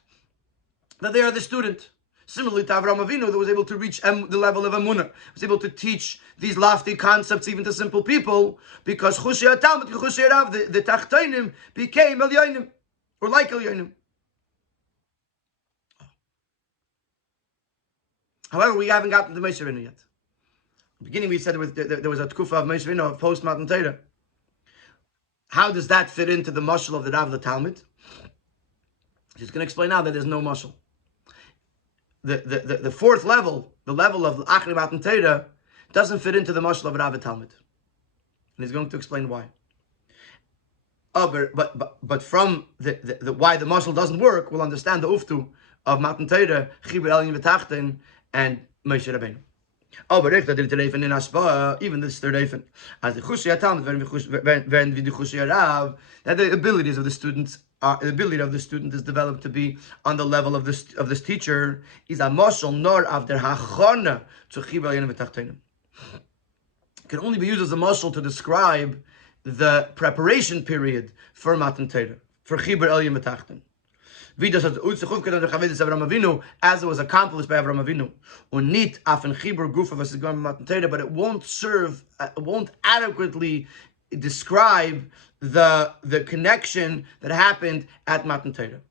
that they are the student. Similarly to Avram Avinu, that was able to reach the level of emunah, was able to teach these lofty concepts even to simple people, because chushim Talmud, chushim Rav, the Tachtonim became Elyonim, or like Elyonim. However, we haven't gotten to Moshe Rabbeinu yet. In the beginning, we said there was a tkufa of Moshe Rabbeinu of post Matan Torah. How does that fit into the mashal of the Rav the Talmud? He's going to explain now that there's no mashal. The fourth level, the level of Achri Matan Torah, doesn't fit into the mashal of Rav the Talmud, and he's going to explain why. Oh, but from the why the mashal doesn't work, we'll understand the uftu of Matan Torah, Chibur Elyon V'Tachten, and Moshe Rabbeinu. Oh, but even this third Eifen, as the Chushia Talmud, that the abilities of the students the ability of the student is developed to be on the level of this teacher, is a mashal nor of their hachana to Chibur Elyon V'Tachten. Can only be used as a mashal to describe the preparation period for Matan Torah, for Chibur Elyon V'Tachten. As it was accomplished by Avram Avinu, but it won't adequately describe the connection that happened at Matan Torah.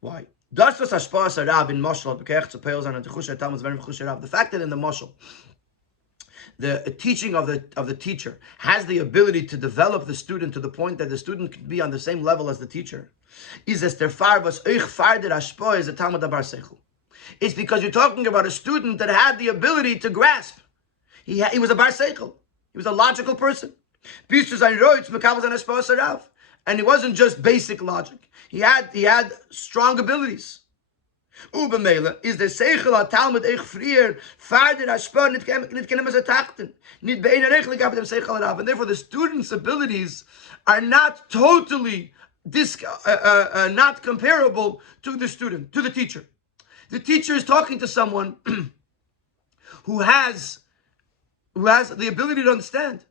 Why? The fact that in the mashal, the teaching of the teacher has the ability to develop the student to the point that the student can be on the same level as the teacher. It's because you're talking about a student that had the ability to grasp. He was a bar seichel. He was a logical person. And it wasn't just basic logic. He had strong abilities. Ubemele is the Seichel a Talmud eich frier farther as spur nit kenem as a tachten nit beine reglich gab dem Seichel Rav, and therefore the student's abilities are not totally not comparable to the student, to the teacher. The teacher is talking to someone who has the ability to understand.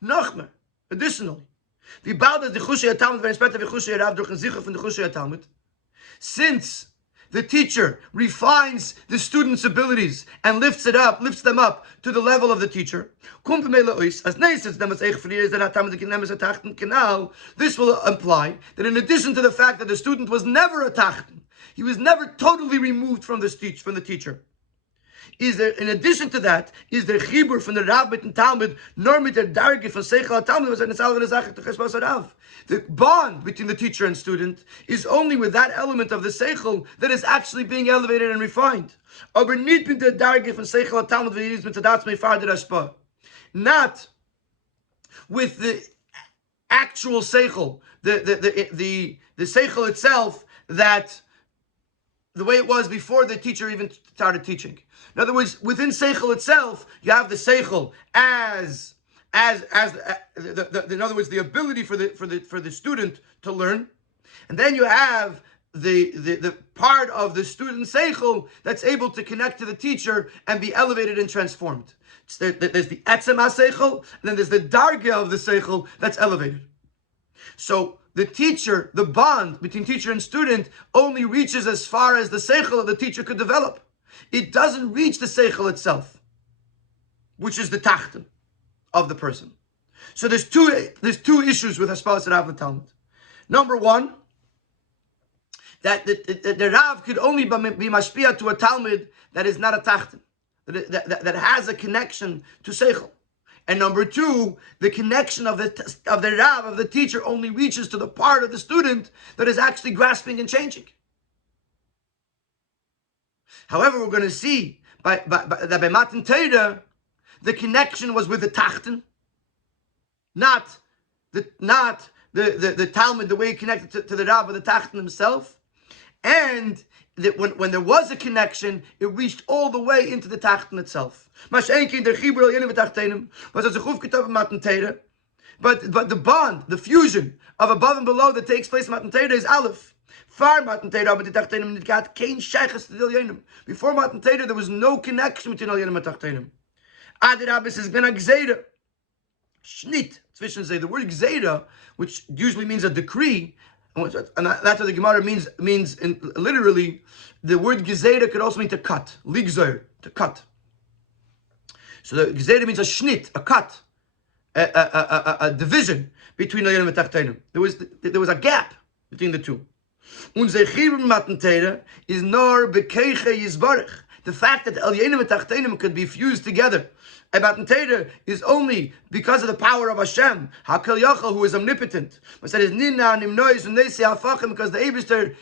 Nochmer, additionally, wie bald as the Chushay Talmud when später wie Chushay Rav durch ein Sicher von der Chushay Talmud, since the teacher refines the student's abilities and lifts them up to the level of the teacher. This will imply that in addition to the fact that the student was never a tachten, he was never totally removed from the teacher. In addition to that, is there chibur from the Rabbi and Talmud, nor mit der Darge von Seichel Talmud was eine Sache to Chespas Rav. The bond between the teacher and student is only with that element of the Seichel that is actually being elevated and refined. Aber nicht mit der Darge von Seichel Talmud wie is mit der Datsmei Farder Aspa. Not with the actual Seichel, the Seichel itself, that the way it was before the teacher even started teaching. In other words, within Seichel itself, you have the Seichel as in other words, the ability for the student to learn, and then you have the part of the student Seichel that's able to connect to the teacher and be elevated and transformed. There's the Etzem HaSeichel, and then there's the Darga of the Seichel that's elevated. So the teacher, the bond between teacher and student, only reaches as far as the Seichel of the teacher could develop. It doesn't reach the Seichel itself, which is the Tachten of the person. So there's two issues with Haspalas Rav and Talmud. Number one, that the Rav could only be mashpia to a Talmud that is not a Tachten, that has a connection to Seichel. And number two, the connection of the Rav, of the teacher, only reaches to the part of the student that is actually grasping and changing. However, we're going to see that by Matan Torah, the connection was with the Tachten, not the Talmud, the way he connected to the Rav or the Tachten himself. And that when there was a connection, it reached all the way into the Tachten itself. But the bond, the fusion of above and below that takes place in Matan Torah is Aleph. Before Matan Torah, there was no connection between Al Yenim and Tachtenim. Adirabis has been a Gzeira. Shnit. The word Gzeira, which usually means a decree, and that's what the Gemara means literally. The word Gzeira could also mean to cut. Ligzer, to cut. So the Gzeira means a shnit, a cut, a division between Al Yenim and Tachtenim. There was a gap between the two. Unser Chibur Matan Torah is nor bekeiche yizbarich. The fact that El Yenim and Tachtenim could be fused together, and Matan Torah is only because of the power of Hashem, Hakal Yachal, who is omnipotent. But that is Nina Nimnois and Nesi Hafachim, because the Eibishter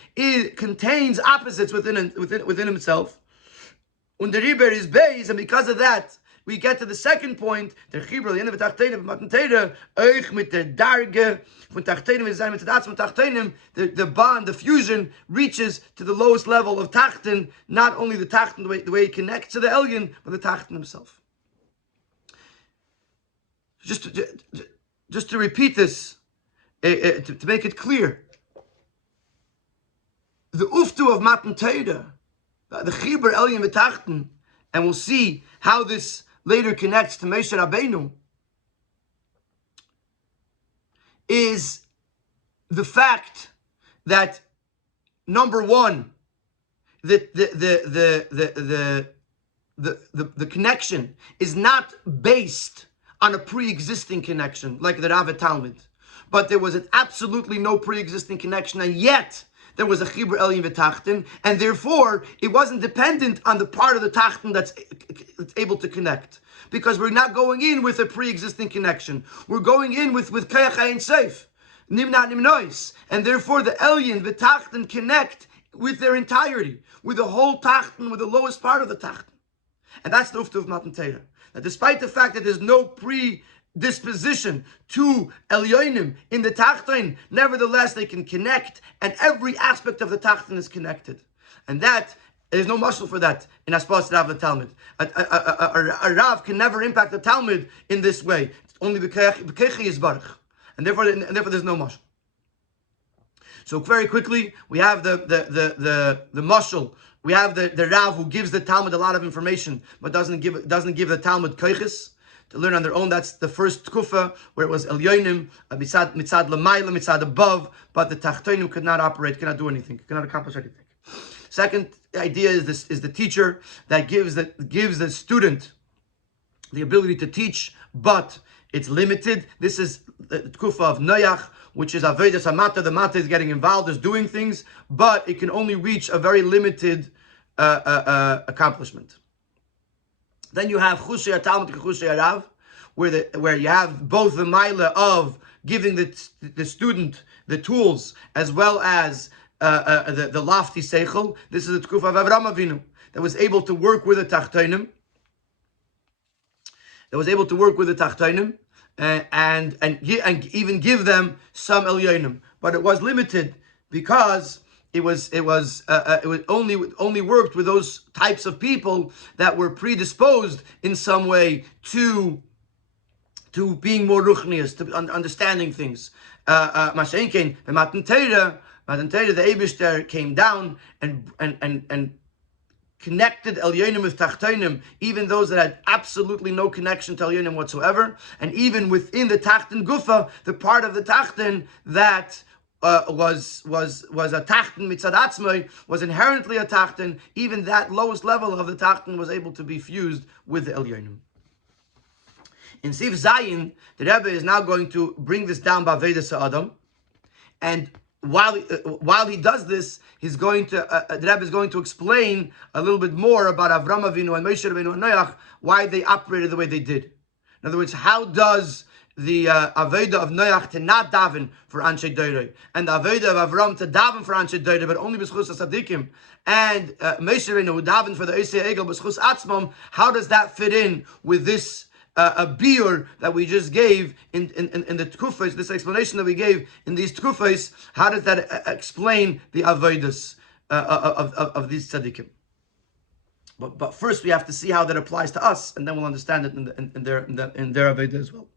contains opposites within himself. And the Riber is Beis, and because of that, we get to the second point, the Chibur Yenim and Tachtenim, Matan Torah, Eich mit der Darge, von Tachtenim is mit der Tachtenim, the bond, the fusion reaches to the lowest level of Tachten, not only the Tachten, the way it connects to the Elyon, but the Tachten himself. Just to repeat this, to make it clear, the Uftu of Matan Torah, the Chibur Elyon v'Tachten, and we'll see how this later connects to Moshe Rabbeinu, is the fact that number one, that the connection is not based on a pre-existing connection like the Rav Talmud, but there was absolutely no pre-existing connection, and yet there was a Chibur Elyon v'Tachten, and therefore it wasn't dependent on the part of the Tachten that's able to connect, because we're not going in with a pre-existing connection. We're going in with Kayach Ein Seif, Nimna Nimnois, and therefore the Elyon v'Tachten connect with their entirety, with the whole Tachten, with the lowest part of the Tachten. And that's the Ufta of Matan Torah. That despite the fact that there's no disposition to Elyonim in the Tachton, nevertheless they can connect, and every aspect of the Tachton is connected. And that, there's no mashal for that in Aspas Rav the Talmud. A Rav can never impact the Talmud in this way. It's only B'kechi is Baruch. And therefore there's no mashal. So very quickly, we have the mashal. We have the Rav who gives the Talmud a lot of information, but doesn't give the Talmud koiches to learn on their own. That's the first tkufa, where it was Elyonim, mitzad l'mayla, mitzad above, but the Tachtonim could not operate, cannot do anything, cannot accomplish anything. Second idea is the teacher that gives the student the ability to teach, but it's limited. This is the tkufa of Noach, which is Avedas Hamata. The Mata is getting involved, is doing things, but it can only reach a very limited accomplishment. Then you have Chushei Talmud Chushei Rav, where you have both the Maila of giving the student the tools as well as the lofty seichel. This is the tkufa of Avraham Avinu that was able to work with the Tachtonim. And even give them some Elyonim, but it was limited because it only worked with those types of people that were predisposed in some way to being more ruchnius, to understanding things. Mashenkein the Matan Torah, the Eibishter came down and connected Elyonim with Tachtonim, even those that had absolutely no connection to Elyonim whatsoever, and even within the Tachton Gufa, the part of the Tachton that was a Tachton mitzad atzmai, was inherently a Tachton, even that lowest level of the Tachton was able to be fused with the Elyonim. In Siv Zayin, the Rebbe is now going to bring this down by Vedas Adam, and while he does this, the Rebbe is going to explain a little bit more about Avraham Avinu and Moshe Rabbeinu and Noach, why they operated the way they did. In other words, how does the Aveda of Noach to not daven for Anshe Doirei, and the Aveda of Avraham to daven for Anshe Doirei, but only b'schus Sadikim, and Moshe Rabbeinu who daven for the Eisei Egel b'schus Atzmam, how does that fit in with this a biur that we just gave in the tkufos, this explanation that we gave in these tkufos? How does that explain the avodas of these tzaddikim? But first we have to see how that applies to us, and then we'll understand it in their avodah as well.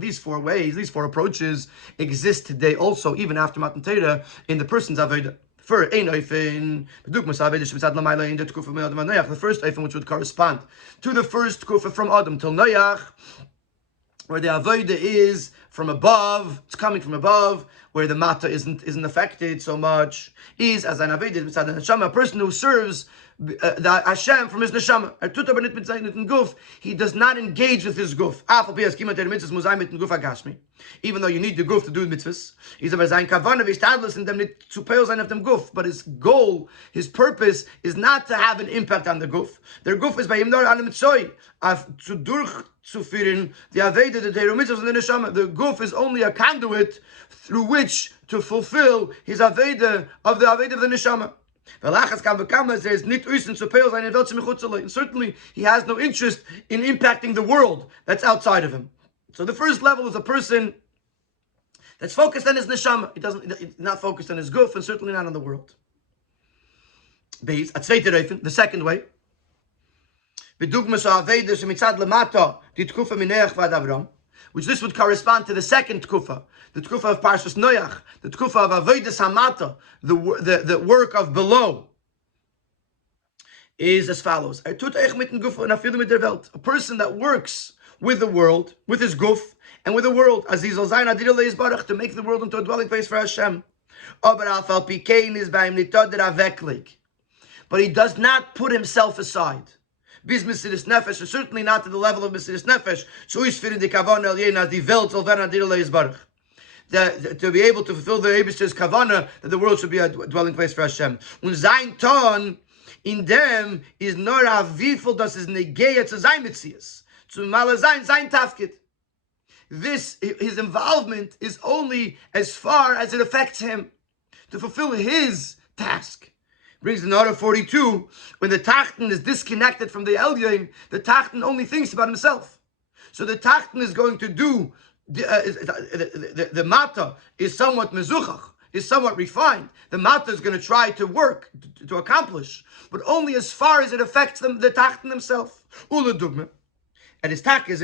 These four ways, these four approaches exist today also, even after Matan Torah, in the person's avodah. For the first eifin, which would correspond to the first kufa from Adam till Noach, where the avodah is from above, it's coming from above, where the mata isn't affected so much, is as an avodah, a person who serves the Hashem from his neshama. He does not engage with his guf. Even though you need the guf to do mitzvahs, but his goal, his purpose is not to have an impact on the guf. Their guf is by him the guf is only a conduit through which to fulfill his aveda of the neshama. And certainly he has no interest in impacting the world that's outside of him. So the first level is a person that's focused on his neshama. He's not focused on his guf, and certainly not on the world. The second way, which this would correspond to the second tkufa, the tkufa of Parshas Noach, the tkufa of Avodas Hamata, the work of below, is as follows. A person that works with the world, with his guf, and with the world, to make the world into a dwelling place for Hashem. But he does not put himself aside. Bis Mesiris Nefesh, and certainly not to the level of Mesiris Nefesh. So is for the Kavana Elien die Welt soll werden Adirle Yisbarach. To be able to fulfill the Eibishter's Kavana, that the world should be a dwelling place for Hashem. Und sein Ton in them is nor a wieviel das is negeya zu sein Metzias. Zu mal sein Tafkid. This, his involvement is only as far as it affects him to fulfill his task. Brings another 42. When the Tachten is disconnected from the Elyon, the Tachten only thinks about himself. So the Tachten is going to do, the Mata is somewhat mezuchach, is somewhat refined. The Mata is going to try to work, to accomplish, but only as far as it affects them, the Tachten himself. Ule Dugme. And his tak is,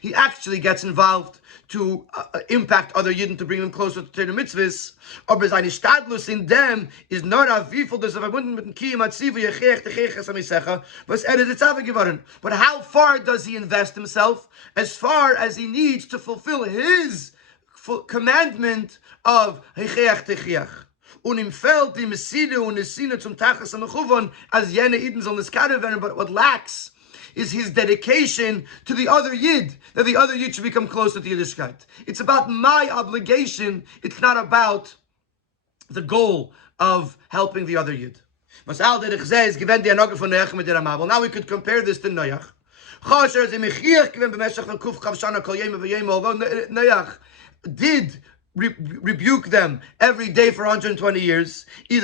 he actually gets involved to impact other Yidden to bring them closer to Teru Mitzvahs. Aber seine Stadlus in them is not a wieviel das verbunden mit dem Kiyum Atzivu Yechech Techechas Amisecha, was Tzave geworden. But how far does he invest himself? As far as he needs to fulfill his commandment of Hechech Techech. Und im Feld die Meside und Nesine zum Tachas HaMechuvon as jene Eden sollen es werden, but what lacks is his dedication to the other Yid, that the other Yid should become closer to Yiddishkeit. It's about my obligation, it's not about the goal of helping the other Yid. Well, now we could compare this to Noach. Noach did rebuke them every day for 120 years. But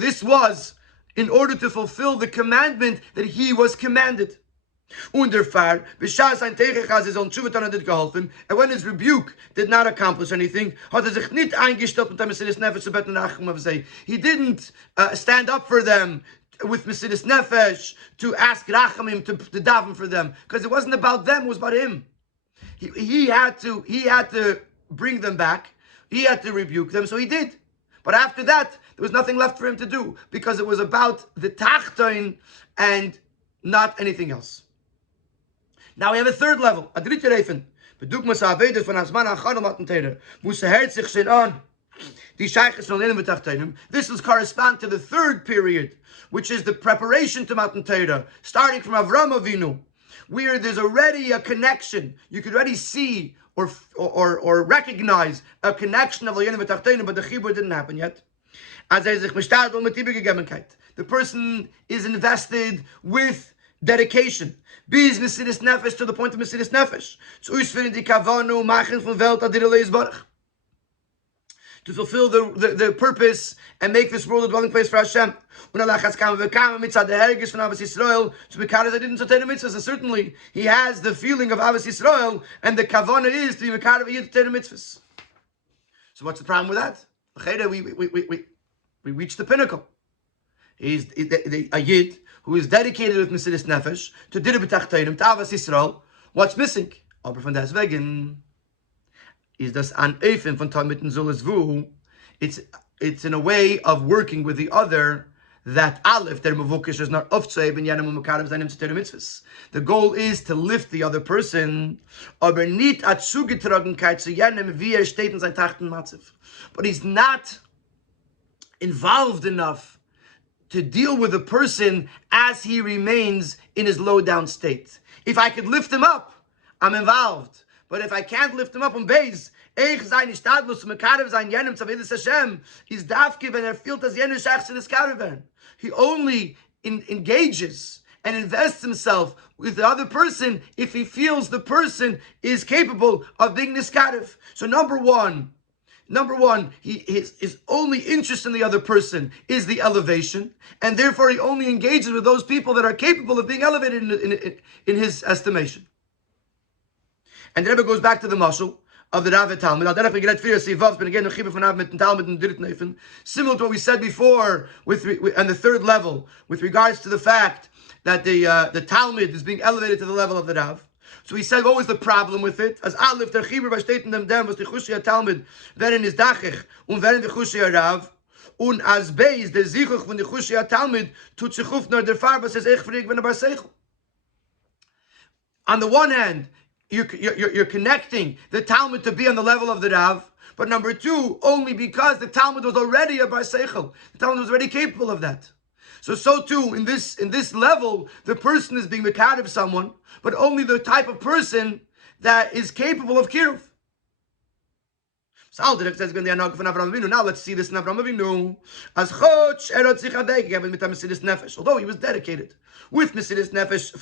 this was in order to fulfill the commandment that he was commanded. And when his rebuke did not accomplish anything, he didn't stand up for them with Mesidus Nefesh to ask Rachamim to daven for them, because it wasn't about them, it was about him. He had to bring them back, he had to rebuke them, so he did. But after that, there was nothing left for him to do, because it was about the Tachton and not anything else. Now we have a third level, a dritte Reifen. Bedugmas Avedes von Asman Achadam Attentäter, wo se hält sich schon an. This will correspond to the third period, which is the preparation to Matan Torah, starting from Avram Avinu, where there's already a connection. You could already see or recognize a connection of Elyonim v'Tachtonim, but the Chibur didn't happen yet. The person is invested with dedication. Bis Mesidus Nefesh, to the point of Mesidus Nefesh. To fulfill the purpose and make this world a dwelling place for Hashem. And certainly he has the feeling of Avos Yisrael, and the kavanah is to be mekadev yid to mitzvahs. So what's the problem with that? We reach the pinnacle. He's a yid who is dedicated with Mesidus Nefesh to Dira B'Tachtonim, to Avos Yisrael. What's missing? Aber von deswegen is das an Eifen von Talmid and Zulas Vu. It's in a way of working with the other that Aleph, der Mevukish, is not Oftzei ben Yanim Mekarim Zanim Tzitero Mitzvahs. The goal is to lift the other person, aber nicht at Zugetragenkeit zu Yanim, wie steht in sein Tachten Matziv. But he's not involved enough to deal with the person as he remains in his low down state. If I could lift him up, I'm involved. But if I can't lift him up on base, he only engages and invests himself with the other person if he feels the person is capable of being niskarev. So number one, his only interest in the other person is the elevation, and therefore he only engages with those people that are capable of being elevated in his estimation. And the Rebbe goes back to the mashal of the Rav Talmud. Similar to what we said before, and the third level, with regards to the fact that the Talmud is being elevated to the level of the Rav. So he said, what was the problem with it? As Aleph der Chibur besteht in dem was die Chushia Talmud werden is Dachich und werden die Chushia Rav, und as Beis der Zichuch von die Chushia Talmud tut sich auf nur der Farbe, says ich frig wenn aber Seichel. On the one hand, you're connecting the Talmud to be on the level of the Rav, but number two, only because the Talmud was already a Bar Seichel. The Talmud was already capable of that. So too, in this level, the person is being mekadev of someone, but only the type of person that is capable of kiruv. So Alderich says, now let's see this in Avraham Avinu. As Chotch Erot Zichadek, with Mesidus Nefesh, although he was dedicated with Mesidus Nefesh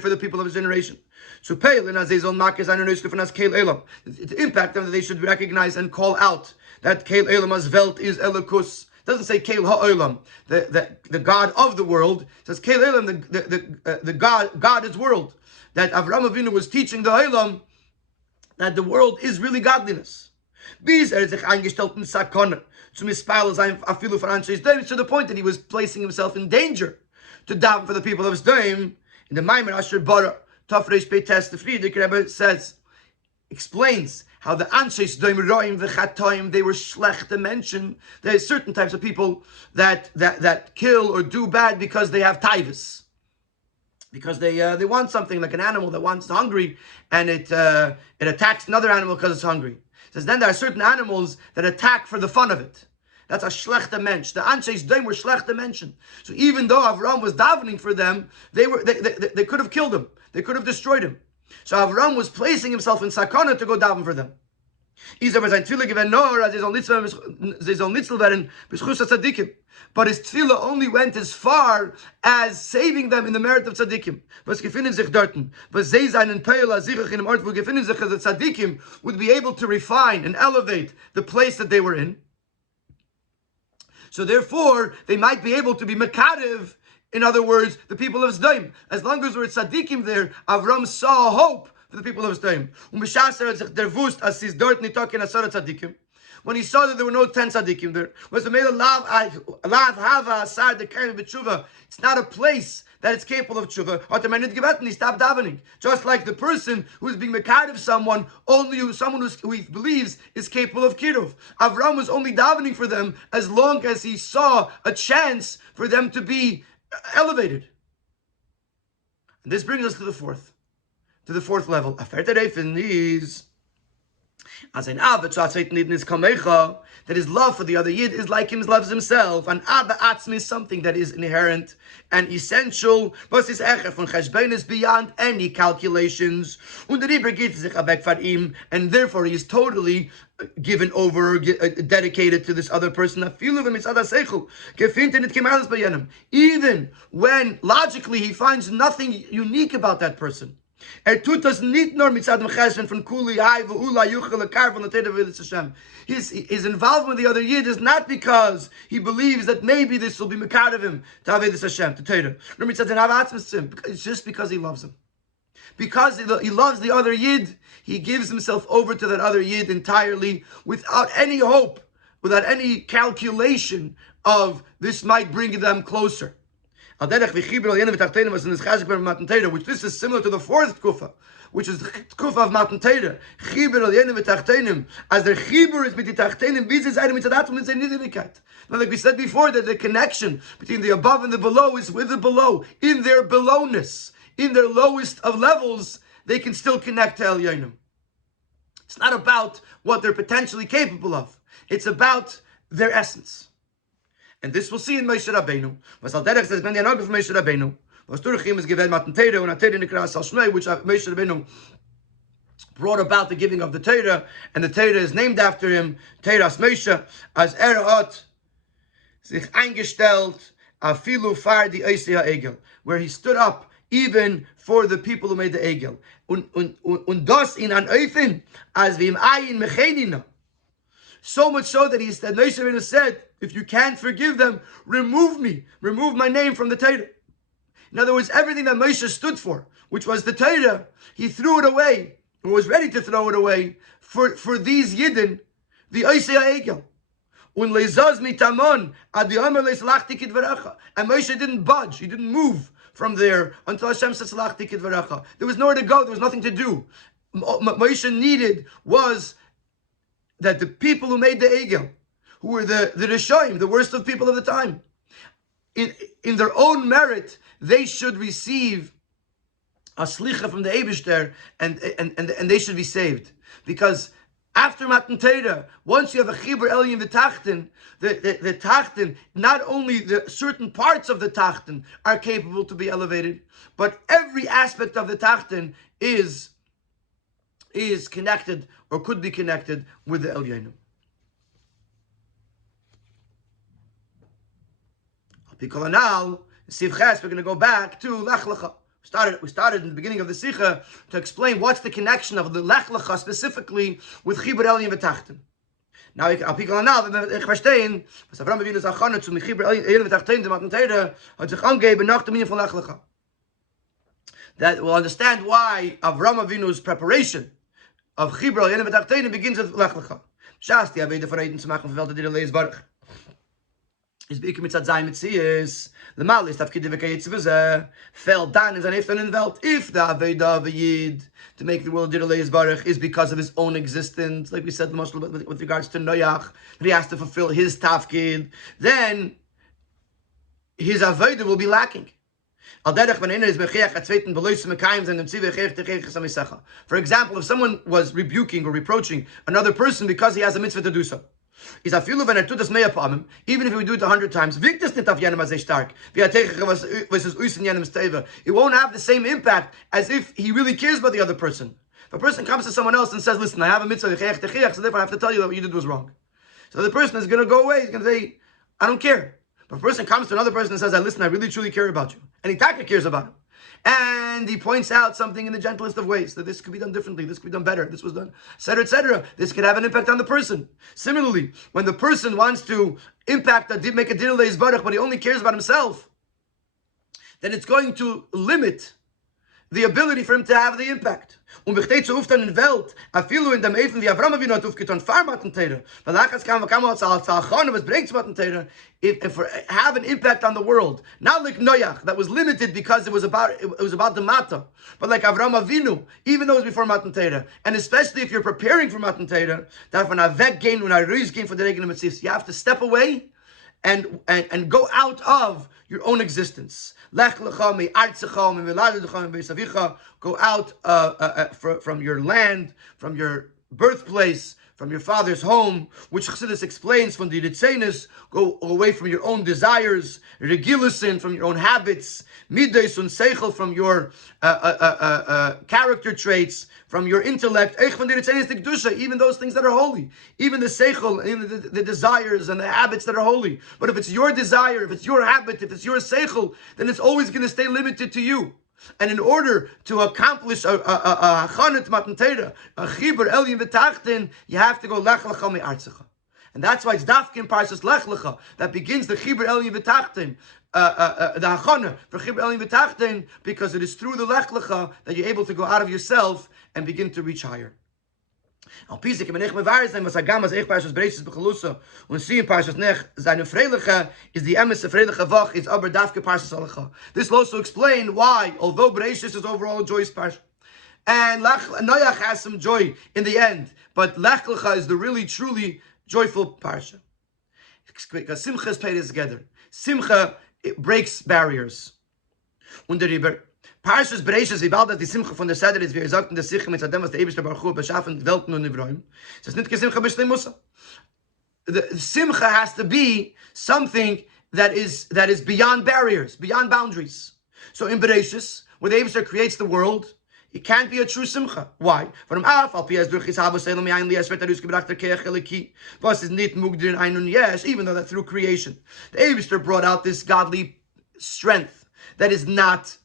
for the people of his generation. So Peilin as Ezol Makis Anunuskufan as Keil Elam. The impact of that they should recognize and call out that Keil Elam as Welt is Elikus. It doesn't say Keil Ha'olam, the God of the world. It says Keil Elam, the God is world. That Avraham Avinu was teaching the Elam that the world is really godliness. To the point that he was placing himself in danger to daven for the people of Sdoim. In the Maimer Asher Bara, Tafresh Beites, the Friedrich Rebbe explains how the Anshe Sdoim Roim v'Chatoim, they were schlecht mention. There are certain types of people that kill or do bad because they have taivus. Because they want something, like an animal that wants hungry, and it attacks another animal because it's hungry. It says then there are certain animals that attack for the fun of it. That's a schlechte mensch. The Anshe's Daim were schlechte menschen. So even though Avram was davening for them, they could have killed him. They could have destroyed him. So Avram was placing himself in sakana to go daven for them. But his tefillah only went as far as saving them in the merit of tzaddikim. Tzaddikim would be able to refine and elevate the place that they were in. So therefore, they might be able to be mekadev, in other words, the people of Sdoim. As long as there were tzaddikim there, Avram saw hope for the people of Sdoim. When he saw that there were no 10 tzaddikim there, was the made a lav hava asar the kaim b'tshuva. It's not a place that is capable of tshuva. He stopped davening. Just like the person who is being mekadev someone, someone who he believes is capable of kiruv. Avram was only davening for them as long as he saw a chance for them to be elevated. And this brings us to the fourth level. As an Abba, that his love for the other Yid is like him loves himself. And Abba Atzmi is something that is inherent and essential, but is beyond any calculations. And therefore he is totally given over, dedicated to this other person. Even when logically he finds nothing unique about that person. His involvement with the other Yid is not because he believes that maybe this will be mekad of him to have this Hashem, to Torah. It's just because he loves him. Because he loves the other Yid, he gives himself over to that other Yid entirely without any hope, without any calculation of this might bring them closer. Which this is similar to the fourth kufa, which is the kufa of Matan Torah. As their chibur is mit tachtenim, now, like we said before, that the connection between the above and the below is with the below. In their belowness, in their lowest of levels, they can still connect to Elyonim. It's not about what they're potentially capable of. It's about their essence. And this we'll see in Moshe Rabbeinu. Was al derech says ben the anog of Moshe Rabbeinu. Was durch him is given Matan Torah and Torah nikras al Shmei, which Moshe Rabbeinu brought about the giving of the Torah, and the Torah is named after him. Torahs Moshe as hat sich eingestellt afilu far di Eisei Egel, where he stood up even for the people who made the Egel. Und das in an Eufen as vim ayin mechenina. So much so that Moshe Rabbeinu said, if you can't forgive them, remove my name from the Torah. In other words, everything that Moshe stood for, which was the Torah, he threw it away, or was ready to throw it away, for these Yidden, the Eisei Egel. And Moshe didn't budge, he didn't move from there until Hashem said, there was nowhere to go, there was nothing to do. Moshe needed was that the people who made the Egel, who were the Rishoim, the worst of people of the time, in their own merit, they should receive a slicha from the Eibishter, and they should be saved. Because after Matan Torah, once you have a chibur elyon v'tachten, the tachten, not only the certain parts of the tachten are capable to be elevated, but every aspect of the tachten is is connected or could be connected with the Elyonim. Now, Siv Ches, we're going to go back to Lech lecha. We started in the beginning of the Sikha to explain what's the connection of the Lech lecha specifically with Chibur Elyon v'Tachton. Now, I'll pick on now, ich verstehen, was Avram Avinu Zachana zu Chibur Elyon v'Tachton, the Matan Torah, hat sich angegeben nach dem Minyan von Lech lecha. That we'll understand why Avram Avinu's preparation of Chibur Elyon v'Tachton begins with Lech lecha. Shas die Aveda verreden zu machen, verwelt dir Leis Baruch. Is beike mit Zayn mit sie is the mal ist auf kide vekayt zeve fell down in seine in the welt if the aveda v'yid to make the world direlei baruch is because of his own existence, like we said Moshe with regards to Noach, that he has to fulfill his tafkid, then his aveda will be lacking. For example, if someone was rebuking or reproaching another person because he has a mitzvah to do so, is a few when er tut das mehr upon even if we do it 100 times, wirkt es nicht auf jenem as stark. It won't have the same impact as if he really cares about the other person. If a person comes to someone else and says, listen, I have a mitzvah, so therefore I have to tell you that what you did was wrong. So the person is going to go away, he's going to say, I don't care. But if a person comes to another person and says, listen, I really truly care about you, and he totally cares about him, and he points out something in the gentlest of ways, that this could be done differently, this could be done better, this was done, etc., etc. This could have an impact on the person. Similarly, when the person wants to make a din leis baruch, but he only cares about himself, then it's going to limit the ability for him to have the impact. In the Welt, afilu in dem Efen, wie Avram Avinu hat aufgetan, Matan Torah, weil Lachas kam als Achon, was bringt Matan Torah, if have an impact on the world, not like Noach, that was limited because it was about the Mata, but like Avram Avinu, even though it was before Matan Torah, and especially if you're preparing for Matan Torah, that when Avek gain, when Ariz gain for the Regen Mitzvahs, you have to step away and go out of your own existence. Lech lecha mi artzecha mi miladecha mi beisavicha. Go out from your land, from your birthplace, from your father's home, which Chassidus explains from the Ritzenis. Go away from your own desires, regilusin, from your own habits, midos und seichel, from your character traits, from your intellect, even those things that are holy, even the seichel, even the desires and the habits that are holy. But if it's your desire, if it's your habit, if it's your seichel, then it's always going to stay limited to you. And in order to accomplish a chanet matan Torah, a chibur elyon v'tachton, you have to go lech lecha mi artzecha. And that's why it's dafke in Parshas Lech lecha that begins the chibur elyon v'tachton, the hachana for chibur elyon v'tachton, because it is through the Lech lecha that you're able to go out of yourself and begin to reach higher. Al pisik im nech mevar sein was agamas ich Parshas Bereishis bechalusa und see in Parshas Nech seine freiliche is the emes freiliche vach is aber dafke Parshas Lecha. This will also explain why, although Bereishis is overall a joyous parsha, and Noach has some joy in the end, but Lech lecha is the really truly joyful parsha. Because Simcha is played together. Simcha, it breaks barriers. Und der Riber Parshas Bereishis, wie bald die Simcha von der Seder ist, wie sagt in der Sicha mit dem, was der Eibishter Baruch Hu beschaffen Welten und Nivroim. Es ist nicht Simcha b'shlei Musa. The Simcha has to be something that is beyond barriers, beyond boundaries. So in Bereishis, where the Eibishter creates the world, it can't be a true Simcha. Why? From af al pias durch his habo selom yain lias vetarus gebrachter Chelek, was is nit mugdir einun yes, even though that through creation, the Eibishter brought out this godly strength that is not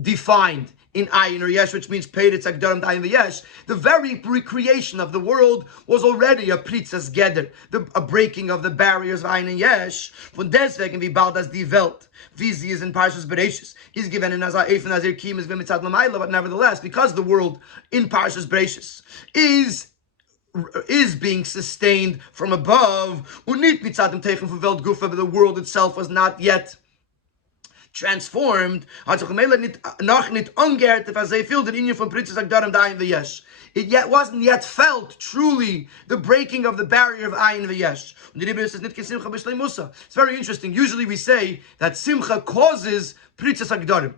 defined in ayin or yesh, which means peiritz agdarim dayin v'yesh. The very recreation of the world was already a pritzas geder, a breaking of the barriers of ayin and yesh. Von deswegen wie bald as die Welt, wie sie is in Parshas Bereishis, is given in Azar Eif and Azir Kim is v'mitzad l'mayla, but nevertheless, because the world in Parshas Bereishis is being sustained from above, unit mitzadim teichen from Welt Gufa, but the world itself was not yet transformed. It yet wasn't yet felt truly the breaking of the barrier of ayin v'yesh. It's very interesting. Usually we say that simcha causes pritzas hagdarim.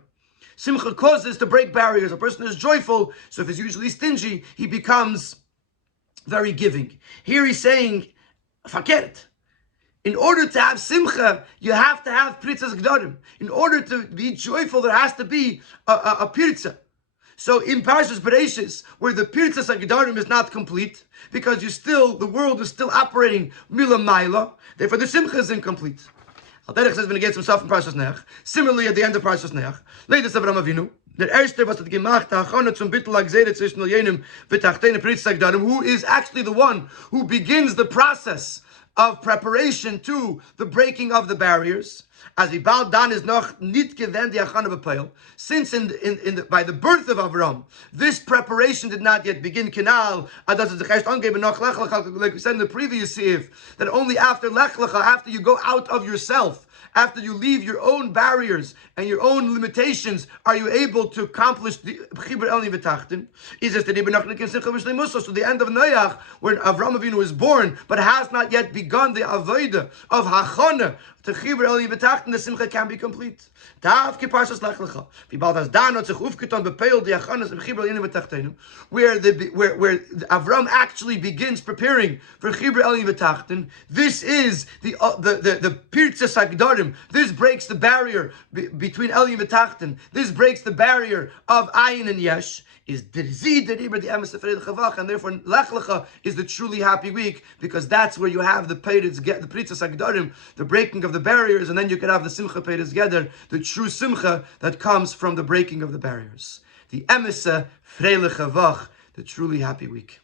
Simcha causes to break barriers. A person is joyful, so if he's usually stingy, he becomes very giving. Here he's saying, forget it. In order to have simcha, you have to have pritzas gdarim. In order to be joyful, there has to be a pirza. So in Parshas Bereishis, where the Pirtzas HaGedarim is not complete, because the world is still operating Mila Maila, therefore the Simcha is incomplete. Al-Derech says, when he gets himself in Parshas Lech, similarly at the end of Parshas Lech, Leides Avram Avinu, der erste, was hat gemacht, Achana zum Bittel HaGzeret zwischen Jenim v'Tachtene Pirtzas HaGedarim, who is actually the one who begins the process of preparation to the breaking of the barriers. As he bowed down is noch nit gewend die Achana b'Peil. Since by the birth of Avram, this preparation did not yet begin. Kinal, like we said in the previous Sif, that only after Lech lecha, after you go out of yourself, after you leave your own barriers and your own limitations, are you able to accomplish the Chibur Elni V'Tachtin? Is this the so the end of Noach, when Avram Avinu is born, but has not yet begun the Avodah of Hachana to Chibur Elni V'Tachtin, the Simcha can be complete. Tav ki Parshas Lech lecha. V'bald has danot sich ufgetan bepeil the Hachanas of Chibur Elni V'Tachtin, where Avram actually begins preparing for Chibur Elni V'Tachtin. This is the Pirtzas HaGedarim. This breaks the barrier between Elyon and V'Tachtin. This breaks the barrier of Ayin and Yesh. Is the emes Chavach, and therefore Lech lecha is the truly happy week, because that's where you have the Pirtzas HaGedarim, the breaking of the barriers, and then you can have the Simcha Pirtzas Geder, the true Simcha that comes from the breaking of the barriers. The emes Chavach, the truly happy week.